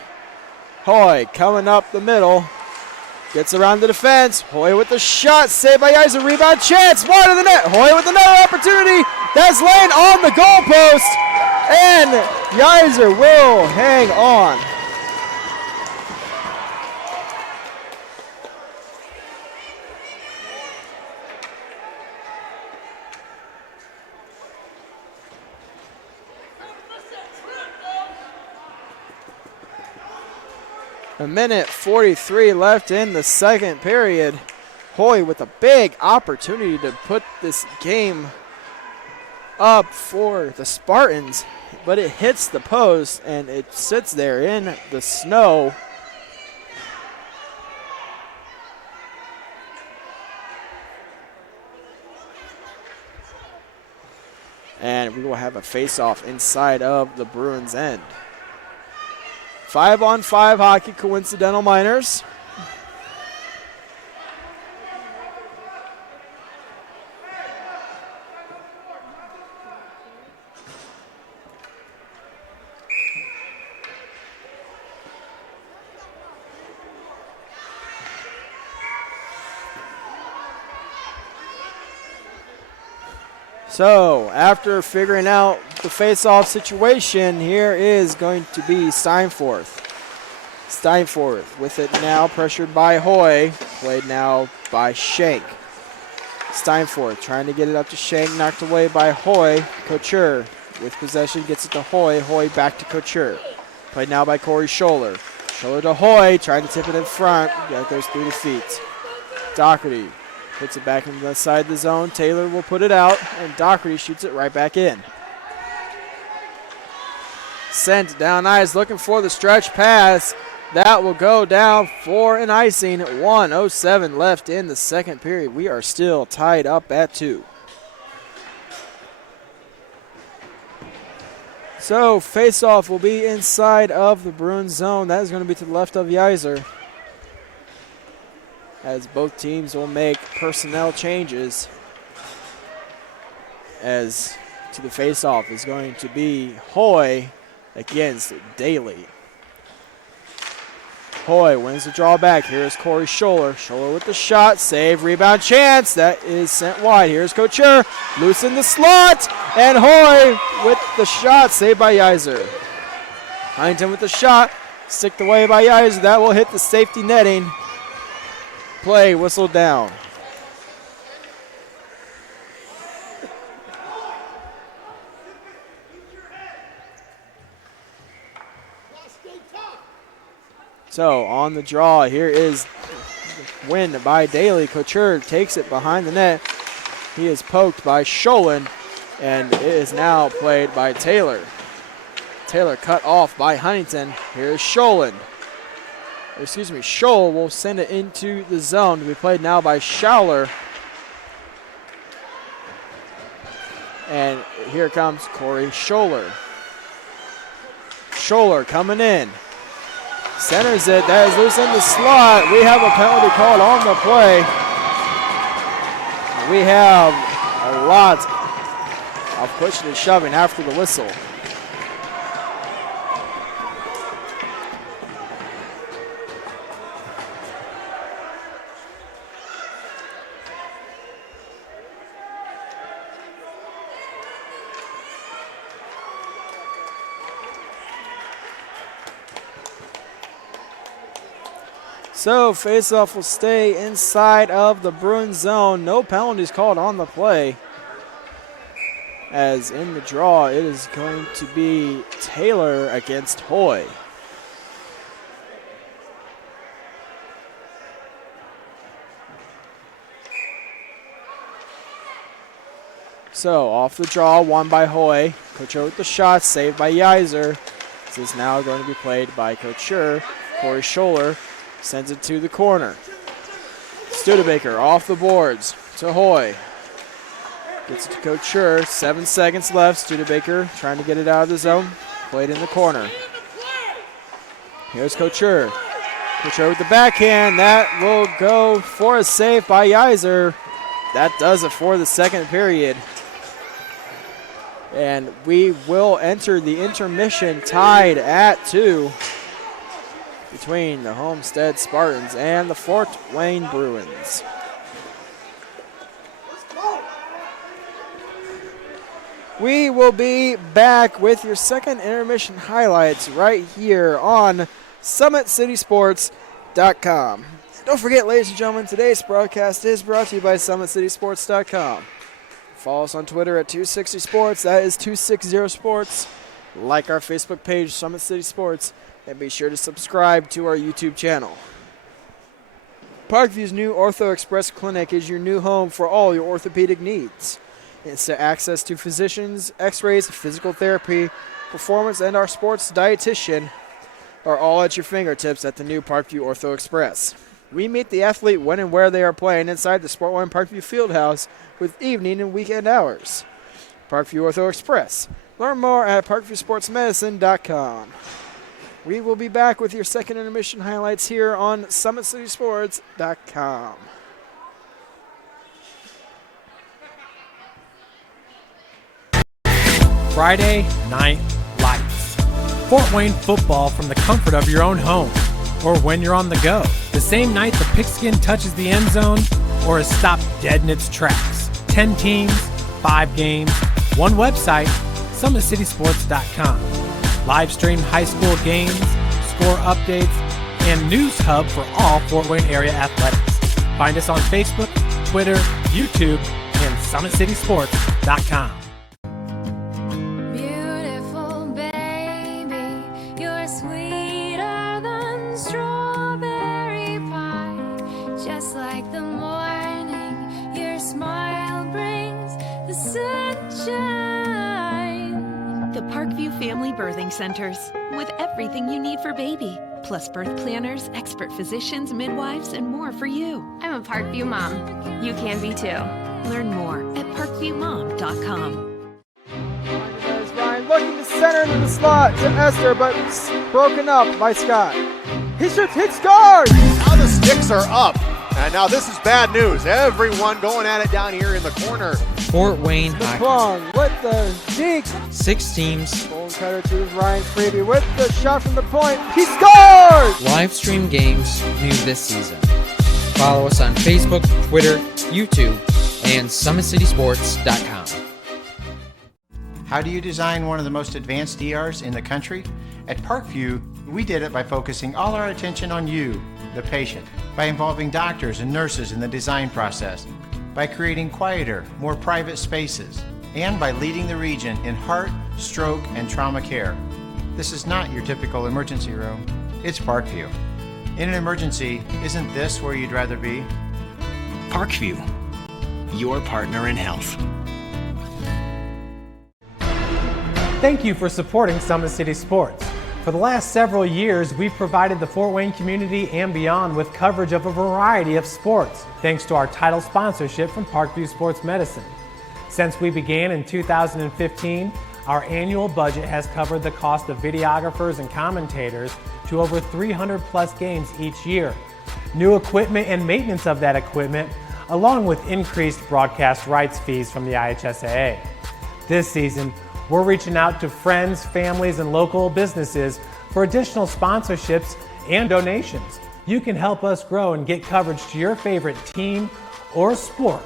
Hoy coming up the middle. Gets around the defense. Hoy with the shot. Saved by Yeiser. Rebound chance. Wide of the net. Hoy with another opportunity. That's laying on the goalpost. And Yeiser will hang on. A minute 43 left in the second period. Hoy with a big opportunity to put this game up for the Spartans, but it hits the post and it sits there in the snow. And we will have a face-off inside of the Bruins' end. 5-on-5 hockey, Coincidental Miners. So, after figuring out the face-off situation, here is going to be Steinforth. Steinforth with it now, pressured by Hoy, played now by Shank. Steinforth trying to get it up to Shank, knocked away by Hoy. Couture with possession, gets it to Hoy. Hoy back to Couture. Played now by Corey Scholler. Scholler to Hoy, trying to tip it in front. That goes through the feet. Doherty puts it back inside the zone. Taylor will put it out, and Doherty shoots it right back in. Sent down ice, looking for the stretch pass. That will go down for an icing. 1:07 left in the second period. We are still tied up at 2. So face-off will be inside of the Bruins zone. That is going to be to the left of Yeiser, as both teams will make personnel changes. As to the face-off is going to be Hoy against Daly. Hoy wins the draw back. Here's Corey Scholler. Scholler with the shot. Save, rebound, chance. That is sent wide. Here's Couture. Loose in the slot. And Hoy with the shot. Saved by Yeiser. Huntington with the shot. Sticked away by Yeiser. That will hit the safety netting. Play whistled down. So on the draw, here is win by Daly. Couture takes it behind the net. He is poked by Scholl, and it is now played by Taylor. Taylor cut off by Huntington. Here's Scholl. Scholl will send it into the zone to be played now by Schouler. And here comes Corey Scholler. Scholler coming in. Centers it. That is loose in the slot. We have a penalty called on the play. We have a lot of pushing and shoving after the whistle. So faceoff will stay inside of the Bruins zone. No penalties called on the play. As in the draw, it is going to be Taylor against Hoy. So off the draw, won by Hoy. Couture with the shot, saved by Yeiser. This is now going to be played by Couture. Corey Scholler sends it to the corner. Studebaker off the boards to Hoy. Gets it to Couture. 7 seconds left. Studebaker trying to get it out of the zone. Played in the corner. Here's Couture. Couture with the backhand. That will go for a save by Yeiser. That does it for the second period. And we will enter the intermission tied at 2. Between the Homestead Spartans and the Fort Wayne Bruins. We will be back with your second intermission highlights right here on SummitCitySports.com. Don't forget, ladies and gentlemen, today's broadcast is brought to you by SummitCitySports.com. Follow us on Twitter at 260sports. That is 260sports. Like our Facebook page, Summit City Sports. And be sure to subscribe to our YouTube channel. Parkview's new Ortho Express Clinic is your new home for all your orthopedic needs. Instant access to physicians, x-rays, physical therapy, performance, and our sports dietitian are all at your fingertips at the new Parkview Ortho Express. We meet the athlete when and where they are playing inside the Sport 1 Parkview Fieldhouse with evening and weekend hours. Parkview Ortho Express. Learn more at parkviewsportsmedicine.com. We will be back with your second intermission highlights here on SummitCitySports.com. Friday Night Lights. Fort Wayne football from the comfort of your own home or when you're on the go. The same night the pigskin touches the end zone or is stopped dead in its tracks. 10 teams, 5 games, one website, SummitCitySports.com. Live stream high school games, score updates, and news hub for all Fort Wayne area athletics. Find us on Facebook, Twitter, YouTube, and SummitCitySports.com. Beautiful baby, you're sweeter than strawberry pie. Just like the morning, your smile brings the sunshine. The Parkview Family Birthing Centers, with everything you need for baby, plus birth planners, expert physicians, midwives, and more for you. I'm a Parkview mom. You can be too. Learn more at parkviewmom.com. There's Ryan looking to center, slot to Esther, but broken up by Scott. He shoots, he scores! Now the sticks are up. And now this is bad news. Everyone going at it down here in the corner. Fort Wayne Hockey. Plum with the deke. 6 teams. Goal cutter to Ryan Freeby with the shot from the point. He scores! Live stream games new this season. Follow us on Facebook, Twitter, YouTube, and SummitCitySports.com. How do you design one of the most advanced ERs in the country? At Parkview, we did it by focusing all our attention on you, the patient, by involving doctors and nurses in the design process, by creating quieter, more private spaces, and by leading the region in heart, stroke, and trauma care. This is not your typical emergency room. It's Parkview. In an emergency, isn't this where you'd rather be? Parkview, your partner in health. Thank you for supporting Summit City Sports. For the last several years, we've provided the Fort Wayne community and beyond with coverage of a variety of sports, thanks to our title sponsorship from Parkview Sports Medicine. Since we began in 2015, our annual budget has covered the cost of videographers and commentators to over 300 plus games each year. New equipment and maintenance of that equipment, along with increased broadcast rights fees from the IHSAA. This season, we're reaching out to friends, families, and local businesses for additional sponsorships and donations. You can help us grow and get coverage to your favorite team or sport.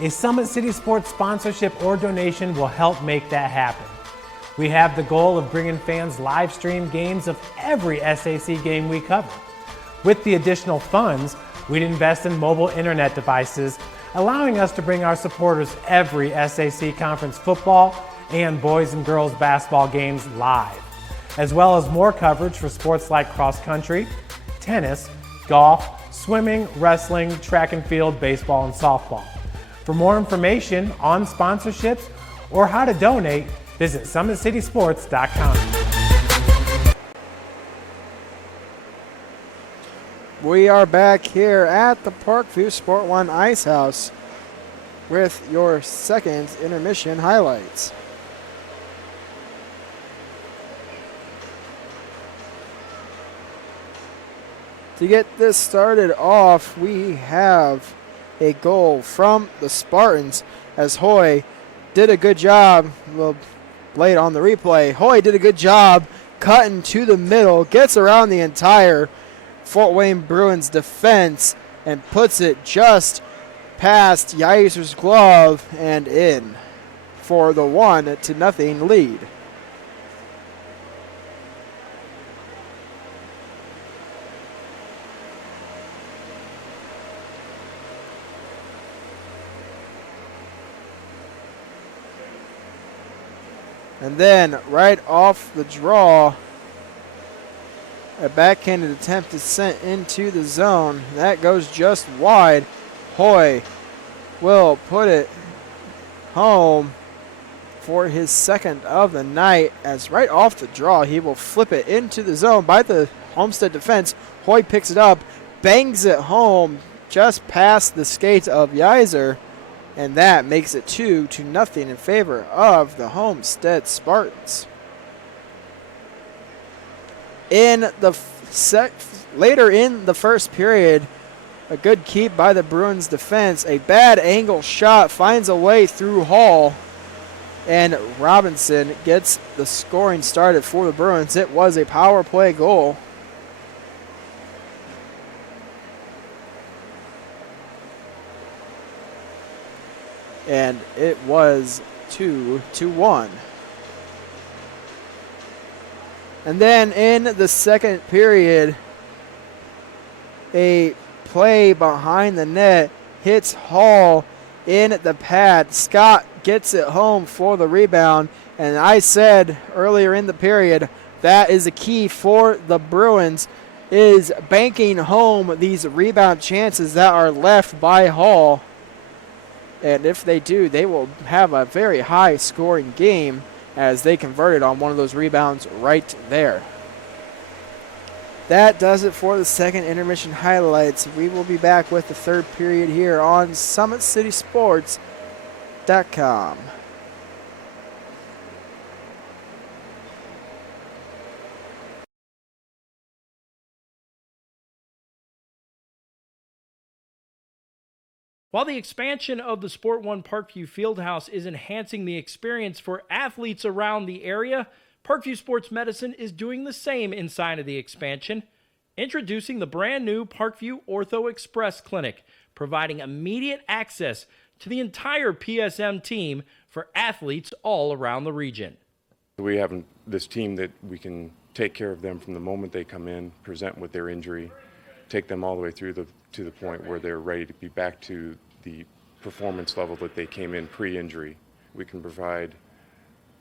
A Summit City Sports sponsorship or donation will help make that happen. We have the goal of bringing fans live stream games of every SAC game we cover. With the additional funds, we'd invest in mobile internet devices, allowing us to bring our supporters every SAC conference football and boys and girls basketball games live, as well as more coverage for sports like cross country, tennis, golf, swimming, wrestling, track and field, baseball, and softball. For more information on sponsorships or how to donate, visit SummitCitySports.com. We are back here at the Parkview Sport One Ice House with your second intermission highlights. To get this started off, we have a goal from the Spartans as Hoy did a good job. We'll lay it on the replay. Hoy did a good job cutting to the middle, gets around the entire Fort Wayne Bruins defense and puts it just past Yeiser's glove and in for the 1-0 lead. And then right off the draw, a backhanded attempt is sent into the zone. That goes just wide. Hoy will put it home for his second of the night, as right off the draw he will flip it into the zone by the Homestead defense. Hoy picks it up, bangs it home just past the skates of Yeiser, and that makes it 2-0 in favor of the Homestead Spartans. In the later in the first period, a good keep by the Bruins defense. A bad angle shot finds a way through Hall, and Robinson gets the scoring started for the Bruins. It was a power play goal. And it was 2-1. And then in the second period, a play behind the net hits Hall in the pad. Scott gets it home for the rebound. And I said earlier in the period, that is a key for the Bruins, is banking home these rebound chances that are left by Hall. And if they do, they will have a very high scoring game, as they converted on one of those rebounds right there. That does it for the second intermission highlights. We will be back with the third period here on SummitCitySports.com. While the expansion of the Sport One Parkview Fieldhouse is enhancing the experience for athletes around the area, Parkview Sports Medicine is doing the same inside of the expansion, introducing the brand new Parkview Ortho Express Clinic, providing immediate access to the entire PSM team for athletes all around the region. We have this team that we can take care of them from the moment they come in, present with their injury, take them all the way through to the point where they're ready to be back to the performance level that they came in pre-injury. We can provide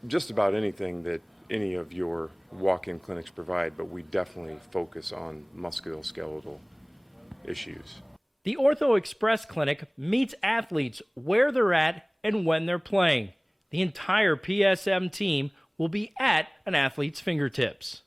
just about anything that any of your walk-in clinics provide, but we definitely focus on musculoskeletal issues. The Ortho Express Clinic meets athletes where they're at and when they're playing. The entire PSM team will be at an athlete's fingertips.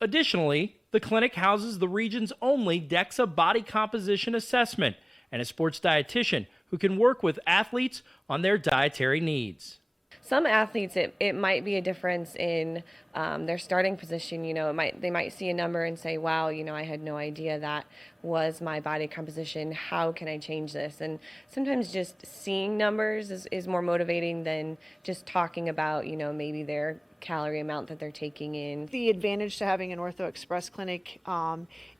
Additionally, the clinic houses the region's only DEXA body composition assessment and a sports dietitian who can work with athletes on their dietary needs. Some athletes, it might be a difference in their starting position. You know, they might see a number and say, wow, you know, I had no idea that was my body composition. How can I change this? And sometimes just seeing numbers is more motivating than just talking about, you know, maybe their calorie amount that they're taking in. The advantage to having an Ortho Express clinic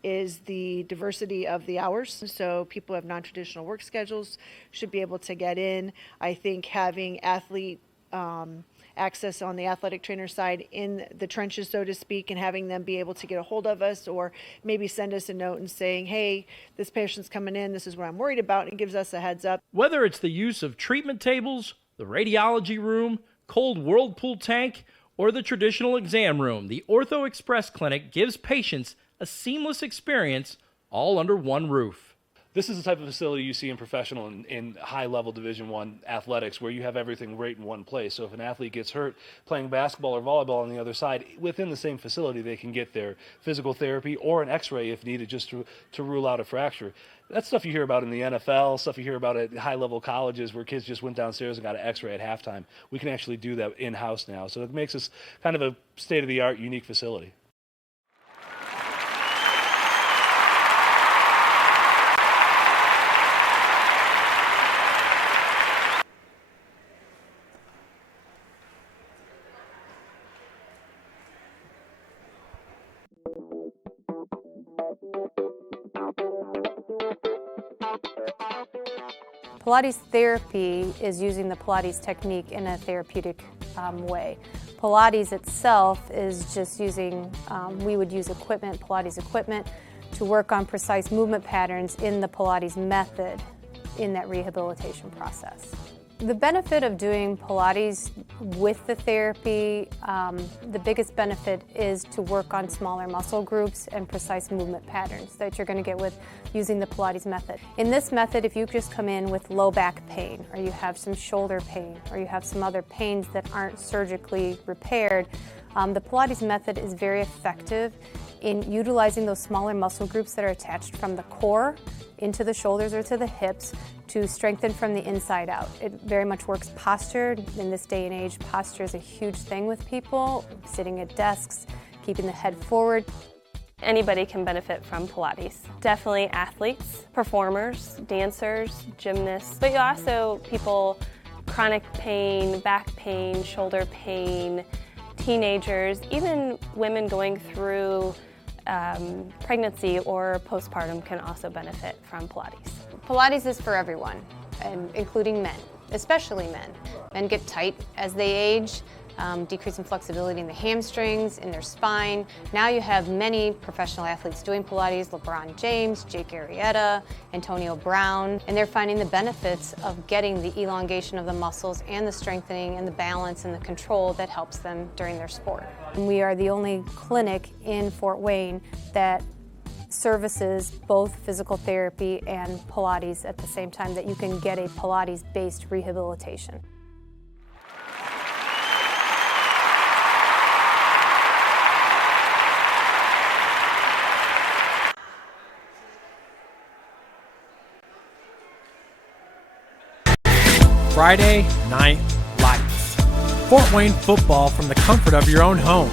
is the diversity of the hours. So people who have non-traditional work schedules should be able to get in. I think having athlete access on the athletic trainer side in the trenches, so to speak, and having them be able to get a hold of us or maybe send us a note and saying, hey, this patient's coming in, this is what I'm worried about, and it gives us a heads up. Whether it's the use of treatment tables, the radiology room, cold whirlpool tank, or the traditional exam room, the Ortho Express Clinic gives patients a seamless experience all under one roof. This is the type of facility you see in professional and high-level Division I athletics where you have everything right in one place. So if an athlete gets hurt playing basketball or volleyball on the other side, within the same facility they can get their physical therapy or an x-ray if needed just to rule out a fracture. That's stuff you hear about in the NFL, stuff you hear about at high-level colleges where kids just went downstairs and got an x-ray at halftime. We can actually do that in-house now. So it makes us kind of a state-of-the-art, unique facility. Pilates therapy is using the Pilates technique in a therapeutic way. Pilates itself is just using, we would use equipment, Pilates equipment, to work on precise movement patterns in the Pilates method in that rehabilitation process. The benefit of doing Pilates with the therapy, the biggest benefit is to work on smaller muscle groups and precise movement patterns that you're going to get with using the Pilates method. In this method, if you just come in with low back pain, or you have some shoulder pain, or you have some other pains that aren't surgically repaired, the Pilates method is very effective in utilizing those smaller muscle groups that are attached from the core into the shoulders or to the hips to strengthen from the inside out. It very much works posture. In this day and age, posture is a huge thing with people, sitting at desks, keeping the head forward. Anybody can benefit from Pilates. Definitely athletes, performers, dancers, gymnasts, but also people, chronic pain, back pain, shoulder pain, teenagers, even women going through pregnancy or postpartum can also benefit from Pilates. Pilates is for everyone, and including men, especially men. Men get tight as they age, decrease in flexibility in the hamstrings, in their spine. Now you have many professional athletes doing Pilates, LeBron James, Jake Arrieta, Antonio Brown, and they're finding the benefits of getting the elongation of the muscles and the strengthening and the balance and the control that helps them during their sport. And we are the only clinic in Fort Wayne that services both physical therapy and Pilates at the same time, that you can get a Pilates-based rehabilitation. Friday Night Lights. Fort Wayne football from the comfort of your own home,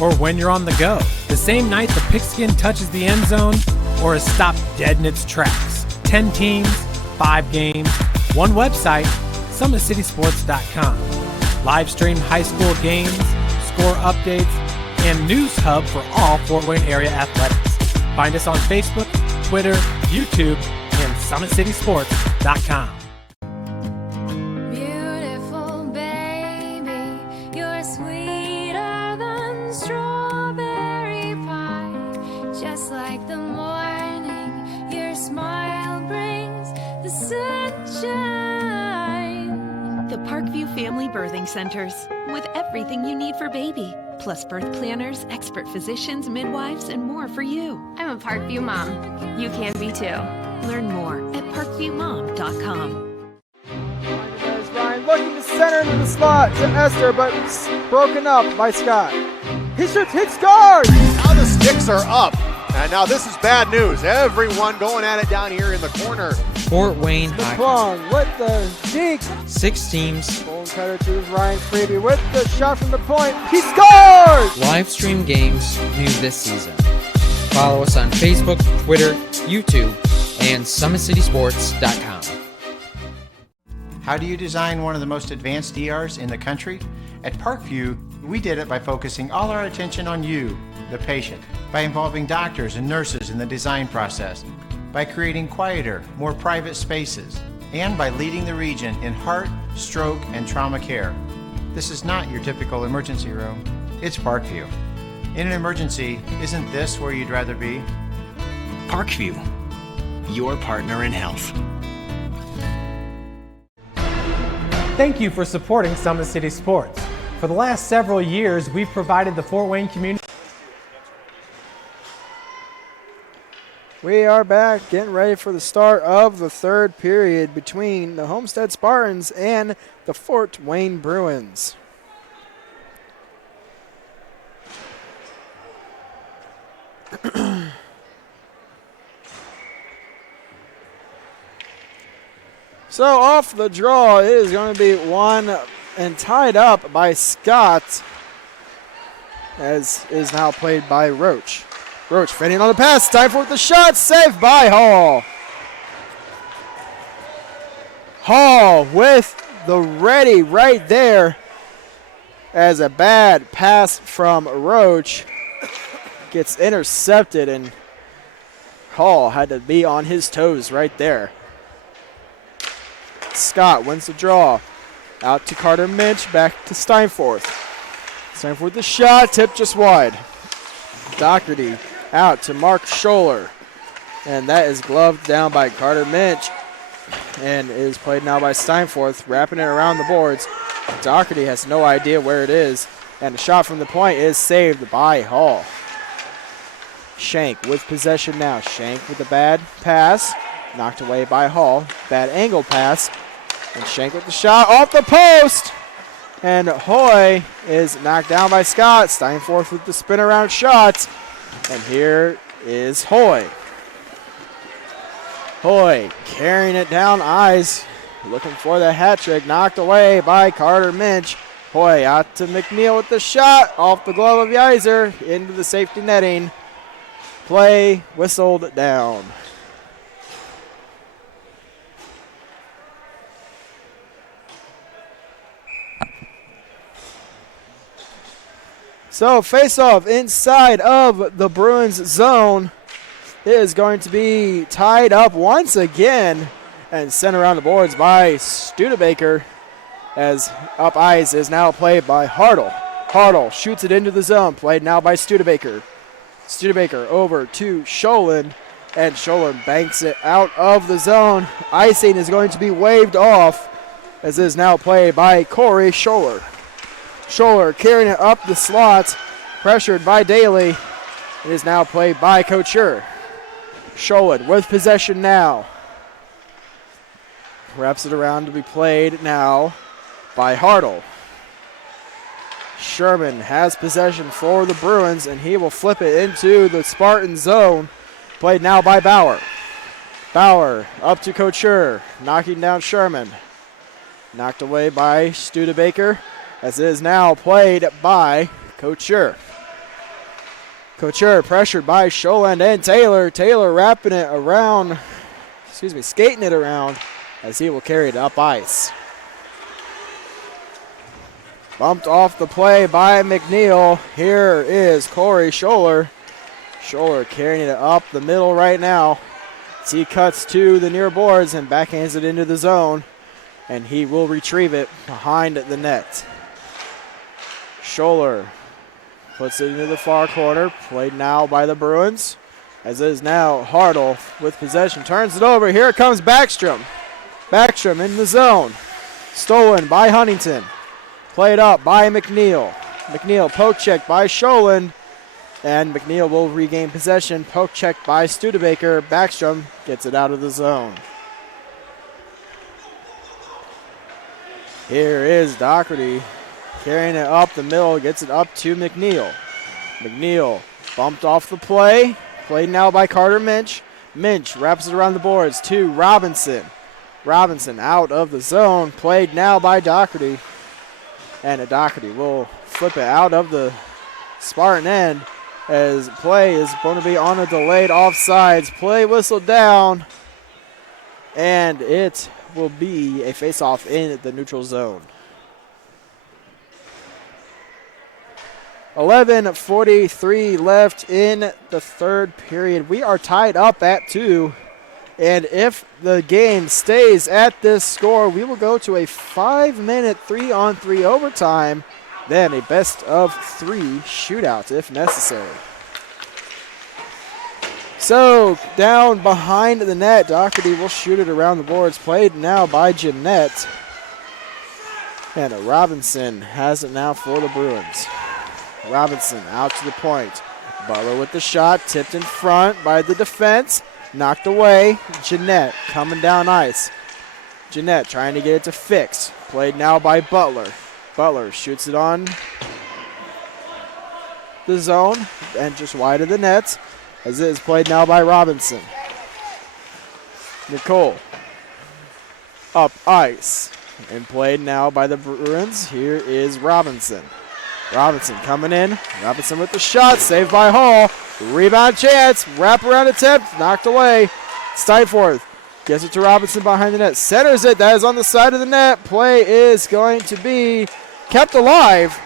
or when you're on the go. The same night the pigskin touches the end zone or is stopped dead in its tracks. 10 teams, 5 games, 1 website, SummitCitySports.com. Live stream high school games, score updates, and news hub for all Fort Wayne area athletics. Find us on Facebook, Twitter, YouTube, and SummitCitySports.com. Beautiful baby, you're sweeter than strawberry pie. Just like the morning, your smile brings the sunshine. The Parkview Family Birthing Centers, with everything you need for baby, plus birth planners, expert physicians, midwives, and more for you. I'm a Parkview mom. You can be too. Learn more at parkviewmom.com. There's Ryan looking to center into the slot to Esther, but broken up by Scott. He shoots, hit, scores! Now the sticks are up. And now this is bad news. Everyone going at it down here in the corner. Fort Wayne Hockey. Plong with the deke. 6 teams. Bone cutter to Ryan Freeby with the shot from the point. He scores! Live stream games new this season. Follow us on Facebook, Twitter, YouTube, and SummitCitySports.com. How do you design one of the most advanced ERs in the country? At Parkview, we did it by focusing all our attention on you, the patient, by involving doctors and nurses in the design process, by creating quieter, more private spaces, and by leading the region in heart, stroke, and trauma care. This is not your typical emergency room. It's Parkview. In an emergency, isn't this where you'd rather be? Parkview, your partner in health. Thank you for supporting Summit City Sports. For the last several years, we've provided the Fort Wayne community. We are back getting ready for the start of the third period between the Homestead Spartans and the Fort Wayne Bruins. So off the draw, it is going to be one and tied up by Scott, as is now played by Roach. Roach fending on the pass, time for the shot, saved by Hall. Hall with the ready right there, as a bad pass from Roach gets intercepted, and Hall had to be on his toes right there. Scott wins the draw. Out to Carter Minch, back to Steinforth. Steinforth the shot, tip just wide. Doherty out to Mark Scholler. And that is gloved down by Carter Minch. And is played now by Steinforth, wrapping it around the boards. Doherty has no idea where it is. And the shot from the point is saved by Hall. Shank with possession now. Shank with a bad pass. Knocked away by Hall. Bad angle pass. And Shank with the shot off the post. And Hoy is knocked down by Scott. Steinforth with the spin around shot. And here is Hoy. Hoy carrying it down ice. Looking for the hat trick. Knocked away by Carter Minch. Hoy out to McNeil with the shot. Off the glove of Yeiser. Into the safety netting. Play whistled down. So face-off inside of the Bruins zone is going to be tied up once again and sent around the boards by Studebaker, as up ice is now played by Hartle. Hartle shoots it into the zone, played now by Studebaker. Studebaker over to Scholen, and Scholen banks it out of the zone. Icing is going to be waved off, as it is now played by Corey Scholler. Scholler carrying it up the slot, pressured by Daly. It is now played by Couture. Scholler with possession now. Wraps it around to be played now by Hartle. Sherman has possession for the Bruins, and he will flip it into the Spartan zone. Played now by Bauer. Bauer up to Couture, knocking down Sherman. Knocked away by Studebaker, as it is now played by Couture. Couture pressured by Scholand and Taylor. Taylor wrapping it around skating it around as he will carry it up ice. Bumped off the play by McNeil. Here is Corey Scholler. Scholler carrying it up the middle right now. As he cuts to the near boards and backhands it into the zone. And he will retrieve it behind the net. Scholler puts it into the far corner. Played now by the Bruins. As it is now Hartle with possession. Turns it over. Here comes Backstrom. Backstrom in the zone. Stolen by Huntington. Played up by McNeil. McNeil poke check by Scholand. And McNeil will regain possession. Poke check by Studebaker. Backstrom gets it out of the zone. Here is Doherty carrying it up the middle. Gets it up to McNeil. McNeil bumped off the play. Played now by Carter Minch. Minch wraps it around the boards to Robinson. Robinson out of the zone. Played now by Doherty. And Doherty will flip it out of the Spartan end as play is going to be on a delayed offsides. Play whistle down. And it will be a face-off in the neutral zone. 11:43 left in the third period. We are tied up at 2. And if the game stays at this score, we will go to a 5-minute 3-on-3 overtime, then a best-of-3 shootout if necessary. So, down behind the net, Doherty will shoot it around the boards. Played now by Jeanette. And Robinson has it now for the Bruins. Robinson out to the point. Butler with the shot, tipped in front by the defense. Knocked away. Jeanette coming down ice. Jeanette trying to get it to Fix. Played now by Butler. Butler shoots it on the zone and just wide of the net as it is played now by Robinson. Nicole up ice and played now by the Bruins. Here is Robinson. Robinson coming in. Robinson with the shot. Saved by Hall. Rebound chance. Wraparound attempt. Knocked away. Steinforth gets it to Robinson behind the net. Centers it. That is on the side of the net. Play is going to be kept alive.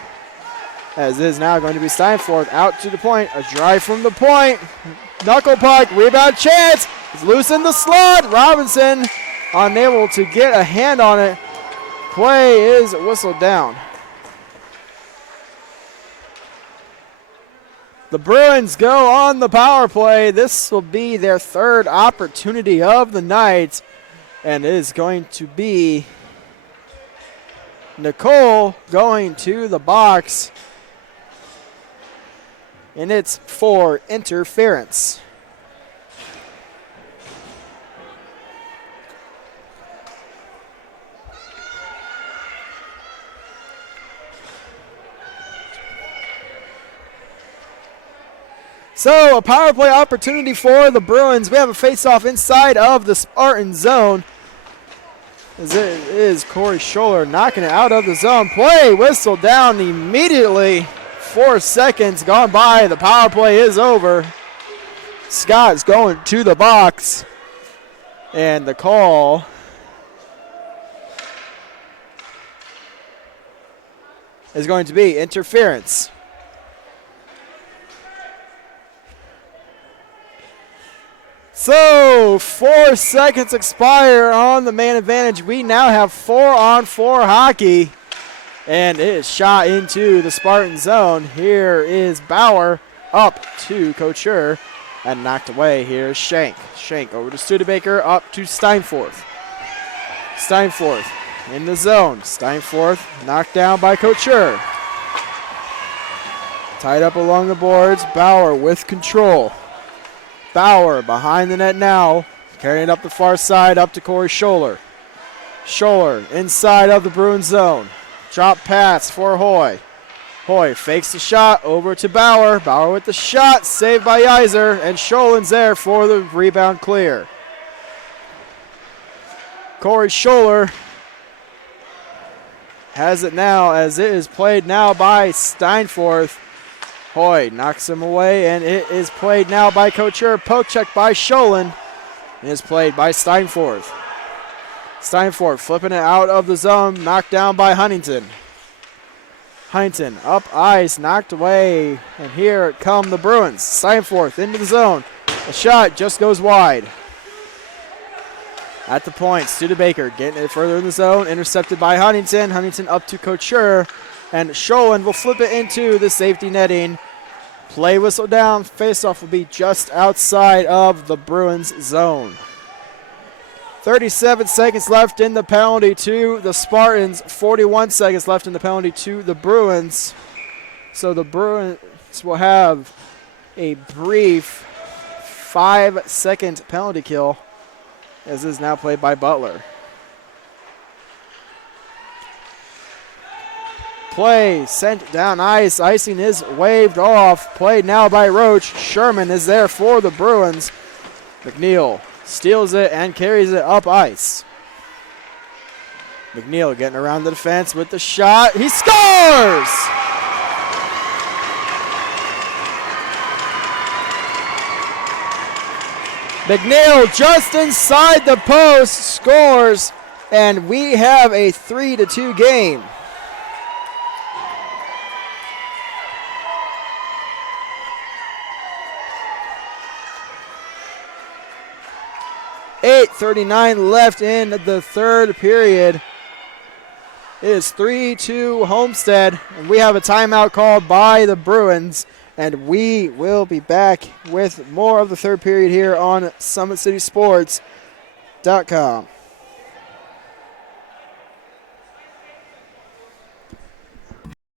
As it is now going to be Steinforth out to the point. A drive from the point. Knuckle puck. Rebound chance. It's loose in the slot. Robinson unable to get a hand on it. Play is whistled down. The Bruins go on the power play. This will be their third opportunity of the night. And it is going to be Nicole going to the box. And it's for interference. So a power play opportunity for the Bruins. We have a face-off inside of the Spartan zone. As it is Corey Scholler knocking it out of the zone. Play whistled down immediately. 4 seconds gone by. The power play is over. Scott's going to the box. And the call is going to be interference. So, 4 seconds expire on the man advantage. We now have 4-on-4 hockey. And it is shot into the Spartan zone. Here is Bauer up to Couture and knocked away. Here's Shank. Shank over to Studebaker, up to Steinforth. Steinforth in the zone. Steinforth knocked down by Couture. Tied up along the boards. Bauer with control. Bauer behind the net now, carrying it up the far side, up to Corey Scholler. Scholler inside of the Bruins zone. Drop pass for Hoy. Hoy fakes the shot over to Bauer. Bauer with the shot, saved by Iser, and Scholen's there for the rebound clear. Corey Scholler has it now as it is played now by Steinforth. Hoy knocks him away, and it is played now by Couture. Poke check by Scholen. It is played by Steinforth. Steinforth flipping it out of the zone, knocked down by Huntington. Huntington up ice, knocked away, and here come the Bruins. Steinforth into the zone. The shot just goes wide. At the point, Studebaker getting it further in the zone, intercepted by Huntington. Huntington up to Couture, and Scholin will flip it into the safety netting. Play whistle down, faceoff will be just outside of the Bruins zone. 37 seconds left in the penalty to the Spartans, 41 seconds left in the penalty to the Bruins. So the Bruins will have a brief 5-second penalty kill, as is now played by Butler. Play sent down ice. Icing is waved off. Played now by Roach. Sherman is there for the Bruins. McNeil steals it and carries it up ice. McNeil getting around the defense with the shot. He scores! McNeil just inside the post scores, and we have a 3-2 game. .39 left in the third period. It is 3-2 Homestead, and we have a timeout called by the Bruins, and we will be back with more of the third period here on SummitCitySports.com.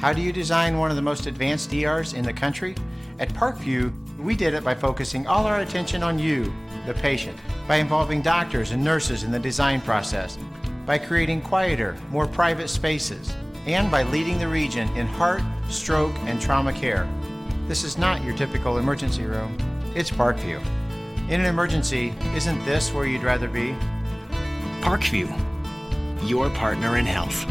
How do you design one of the most advanced ERs in the country? At Parkview, we did it by focusing all our attention on you, the patient, by involving doctors and nurses in the design process, by creating quieter, more private spaces, and by leading the region in heart, stroke, and trauma care. This is not your typical emergency room. It's Parkview. In an emergency, isn't this where you'd rather be? Parkview, your partner in health.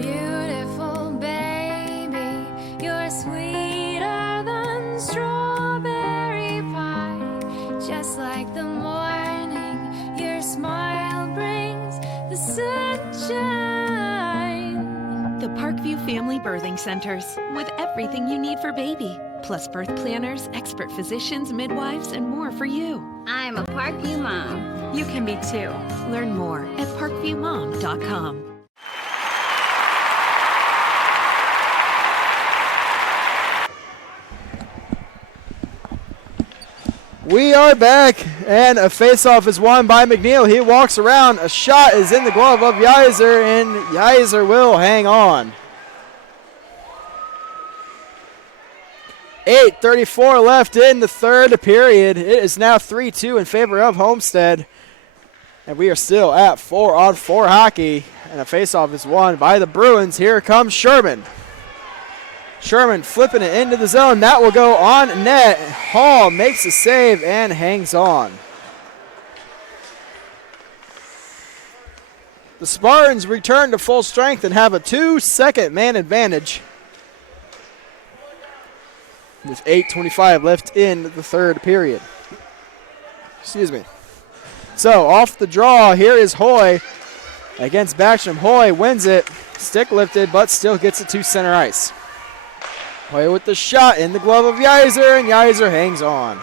Beautiful baby, you're sweeter than strawberry pie. Just like the morning, your smile brings the sunshine. The Parkview Family Birthing Centers, with everything you need for baby, plus birth planners, expert physicians, midwives, and more for you. I'm a Parkview mom. You can be too. Learn more at parkviewmom.com. We are back, and a faceoff is won by McNeil. He walks around. A shot is in the glove of Yeiser, and Yeiser will hang on. 8:34 left in the third period. It is now 3-2 in favor of Homestead. And we are still at 4-on-4 hockey. And a faceoff is won by the Bruins. Here comes Sherman. Sherman flipping it into the zone. That will go on net. Hall makes a save and hangs on. The Spartans return to full strength and have a 2-second man advantage, with 8:25 left in the third period. Excuse me. So off the draw, here is Hoy against Backstrom. Hoy wins it, stick lifted, but still gets it to center ice. Hoy with the shot in the glove of Yeiser, and Yeiser hangs on.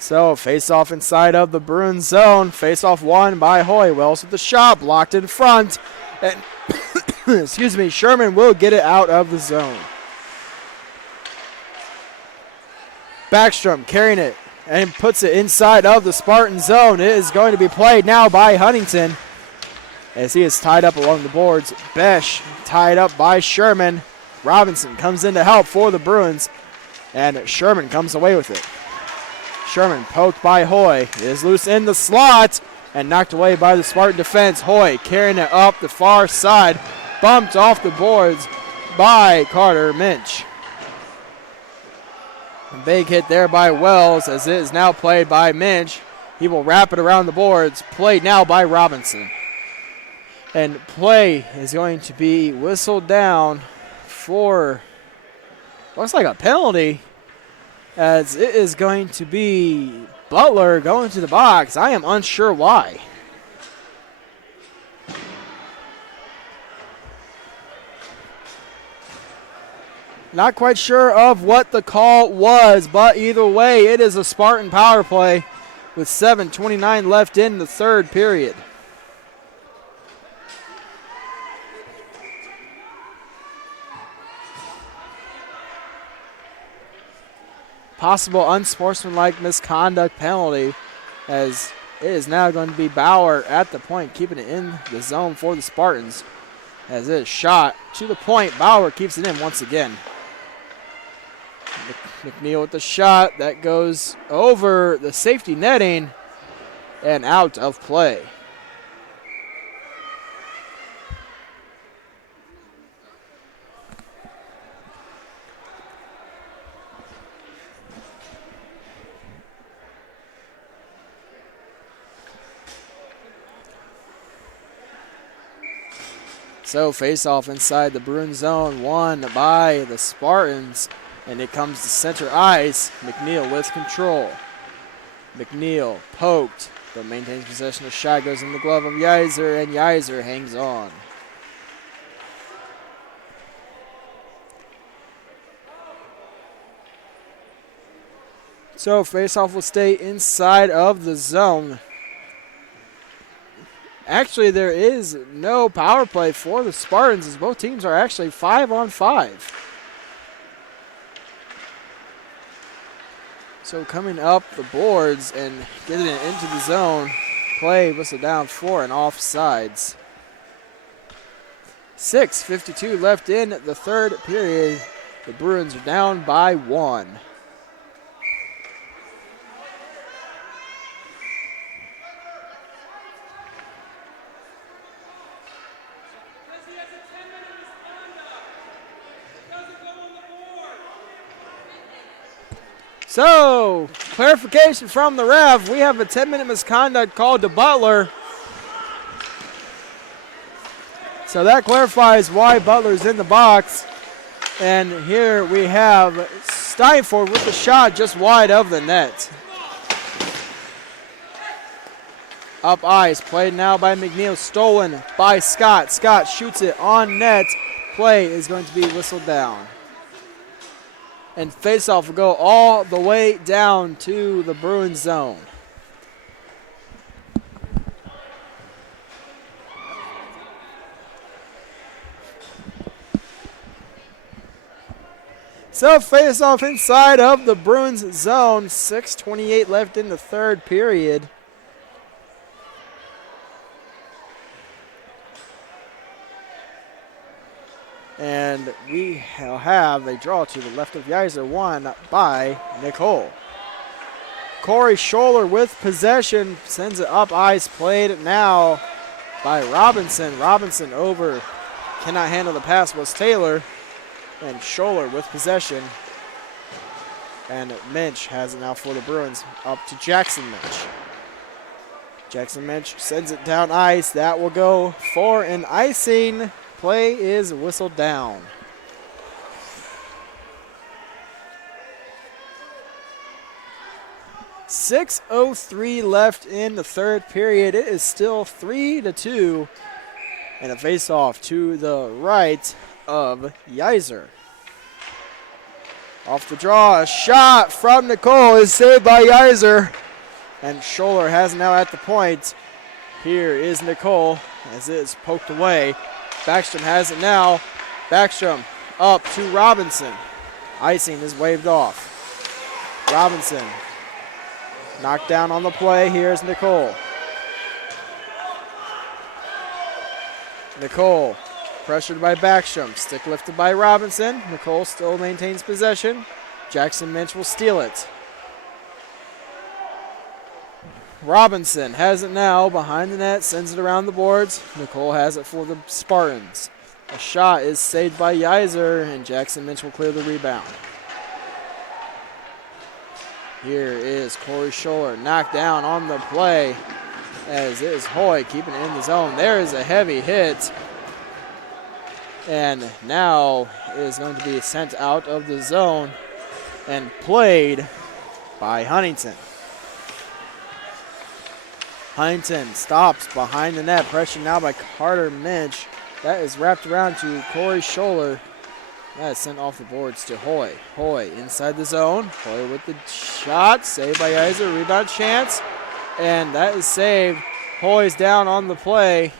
So face-off inside of the Bruins zone. Face-off won by Hoy. Wells with the shot, blocked in front. And excuse me, Sherman will get it out of the zone. Backstrom carrying it and puts it inside of the Spartan zone. It is going to be played now by Huntington as he is tied up along the boards. Besh tied up by Sherman. Robinson comes in to help for the Bruins, and Sherman comes away with it. Sherman poked by Hoy. It is loose in the slot and knocked away by the Spartan defense. Hoy carrying it up the far side. Bumped off the boards by Carter Minch. A big hit there by Wells as it is now played by Minch. He will wrap it around the boards. Play now by Robinson. And play is going to be whistled down for, looks like a penalty, as it is going to be Butler going to the box. I am unsure why. Not quite sure of what the call was, but either way, it is a Spartan power play with 7:29 left in the third period. Possible unsportsmanlike misconduct penalty, as it is now going to be Bauer at the point, keeping it in the zone for the Spartans. As it is shot to the point, Bauer keeps it in once again. McNeil with the shot that goes over the safety netting and out of play. So face-off inside the Bruin zone, won by the Spartans, and it comes to center ice. McNeil with control. McNeil poked, but maintains possession. The shot goes in the glove of Yeiser, and Yeiser hangs on. So face-off will stay inside of the zone. Actually, there is no power play for the Spartans, as both teams are actually 5-on-5. So coming up the boards and getting it into the zone, play whistled down for an offsides. 6:52 left in the third period. The Bruins are down by 1. So, clarification from the ref. We have a 10-minute misconduct called to Butler. So that clarifies why Butler's in the box. And here we have Steinford with the shot just wide of the net. Up ice, played now by McNeil, stolen by Scott. Scott shoots it on net. Play is going to be whistled down. And face-off will go all the way down to the Bruins zone. So face-off inside of the Bruins zone. 6:28 left in the third period. And we have a draw to the left of Yeiser, won by Nicole. Corey Scholler with possession, sends it up ice, played now by Robinson. Robinson over, cannot handle the pass, was Taylor. And Scholler with possession. And Minch has it now for the Bruins, up to Jackson Minch. Jackson Minch sends it down ice. That will go for an icing. Play is whistled down. .6:03 left in the third period. It is still 3-2. And a face-off to the right of Yeiser. Off the draw, a shot from Nicole is saved by Yeiser. And Scholler has it now at the point. Here is Nicole as it is poked away. Backstrom has it now. Backstrom up to Robinson. Icing is waved off. Robinson knocked down on the play. Here's Nicole. Nicole pressured by Backstrom. Stick lifted by Robinson. Nicole still maintains possession. Jackson Minch will steal it. Robinson has it now behind the net, sends it around the boards. Nicole has it for the Spartans. A shot is saved by Yeiser, and Jackson Minch will clear the rebound. Here is Corey Scholler, knocked down on the play, as is Hoy keeping it in the zone. There is a heavy hit, and now it is going to be sent out of the zone and played by Huntington. Huntington stops behind the net, pressured now by Carter Minch. That is wrapped around to Corey Scholler. That is sent off the boards to Hoy. Hoy inside the zone. Hoy with the shot, saved by Geyser, rebound chance, and that is saved. Hoy's down on the play.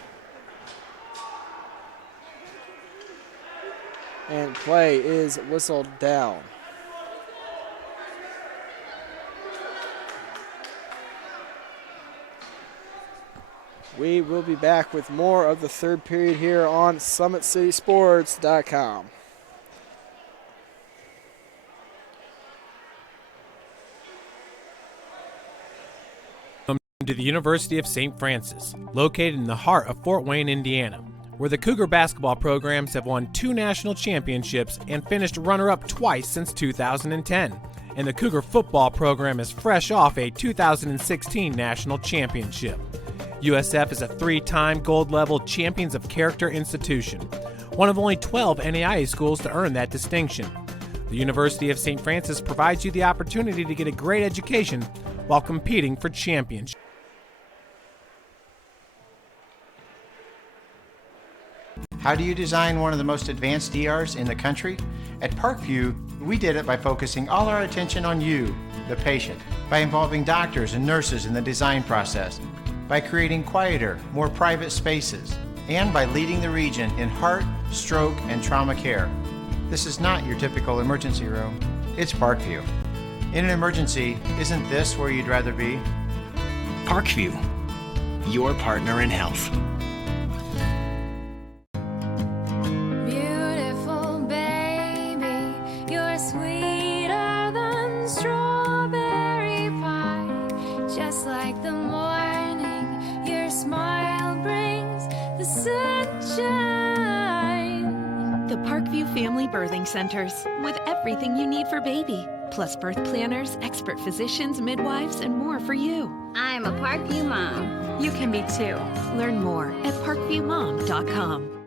And play is whistled down. We will be back with more of the third period here on SummitCitySports.com. To the University of St. Francis, located in the heart of Fort Wayne, Indiana, where the Cougar basketball programs have won 2 national championships and finished runner-up twice since 2010. And the Cougar football program is fresh off a 2016 national championship. USF is a 3-time gold-level Champions of Character institution, one of only 12 NAIA schools to earn that distinction. The University of St. Francis provides you the opportunity to get a great education while competing for championships. How do you design one of the most advanced ERs in the country? At Parkview, we did it by focusing all our attention on you, the patient, by involving doctors and nurses in the design process, by creating quieter, more private spaces, and by leading the region in heart, stroke, and trauma care. This is not your typical emergency room. It's Parkview. In an emergency, isn't this where you'd rather be? Parkview, your partner in health. Beautiful baby, you're sweeter than strawberry pie. Just like the morning, your smile brings the sunshine. The Parkview Family Birthing Centers, with everything you need for baby, plus birth planners, expert physicians, midwives, and more for you. I'm a Parkview mom. You can be too. Learn more at parkviewmom.com.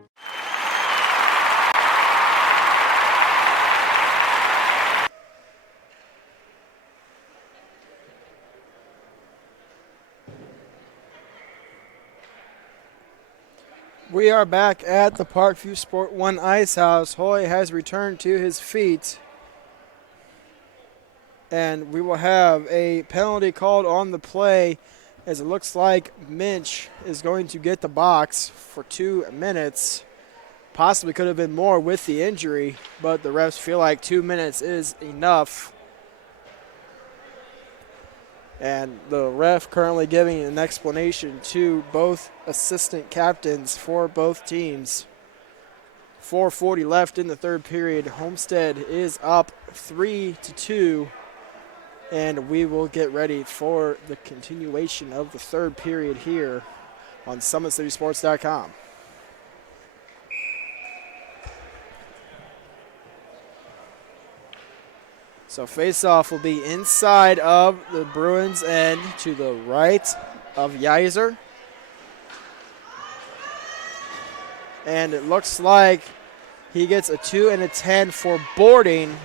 We are back at the Parkview Sport 1 Ice House. Hoy has returned to his feet. And we will have a penalty called on the play, as it looks like Minch is going to get the box for 2 minutes. Possibly could have been more with the injury, but the refs feel like 2 minutes is enough. And the ref currently giving an explanation to both assistant captains for both teams. 4:40 left in the third period. Homestead is up 3-2. And we will get ready for the continuation of the third period here on SummitCitySports.com. So face-off will be inside of the Bruins end to the right of Geyser. And it looks like he gets a 2 and a 10 for boarding.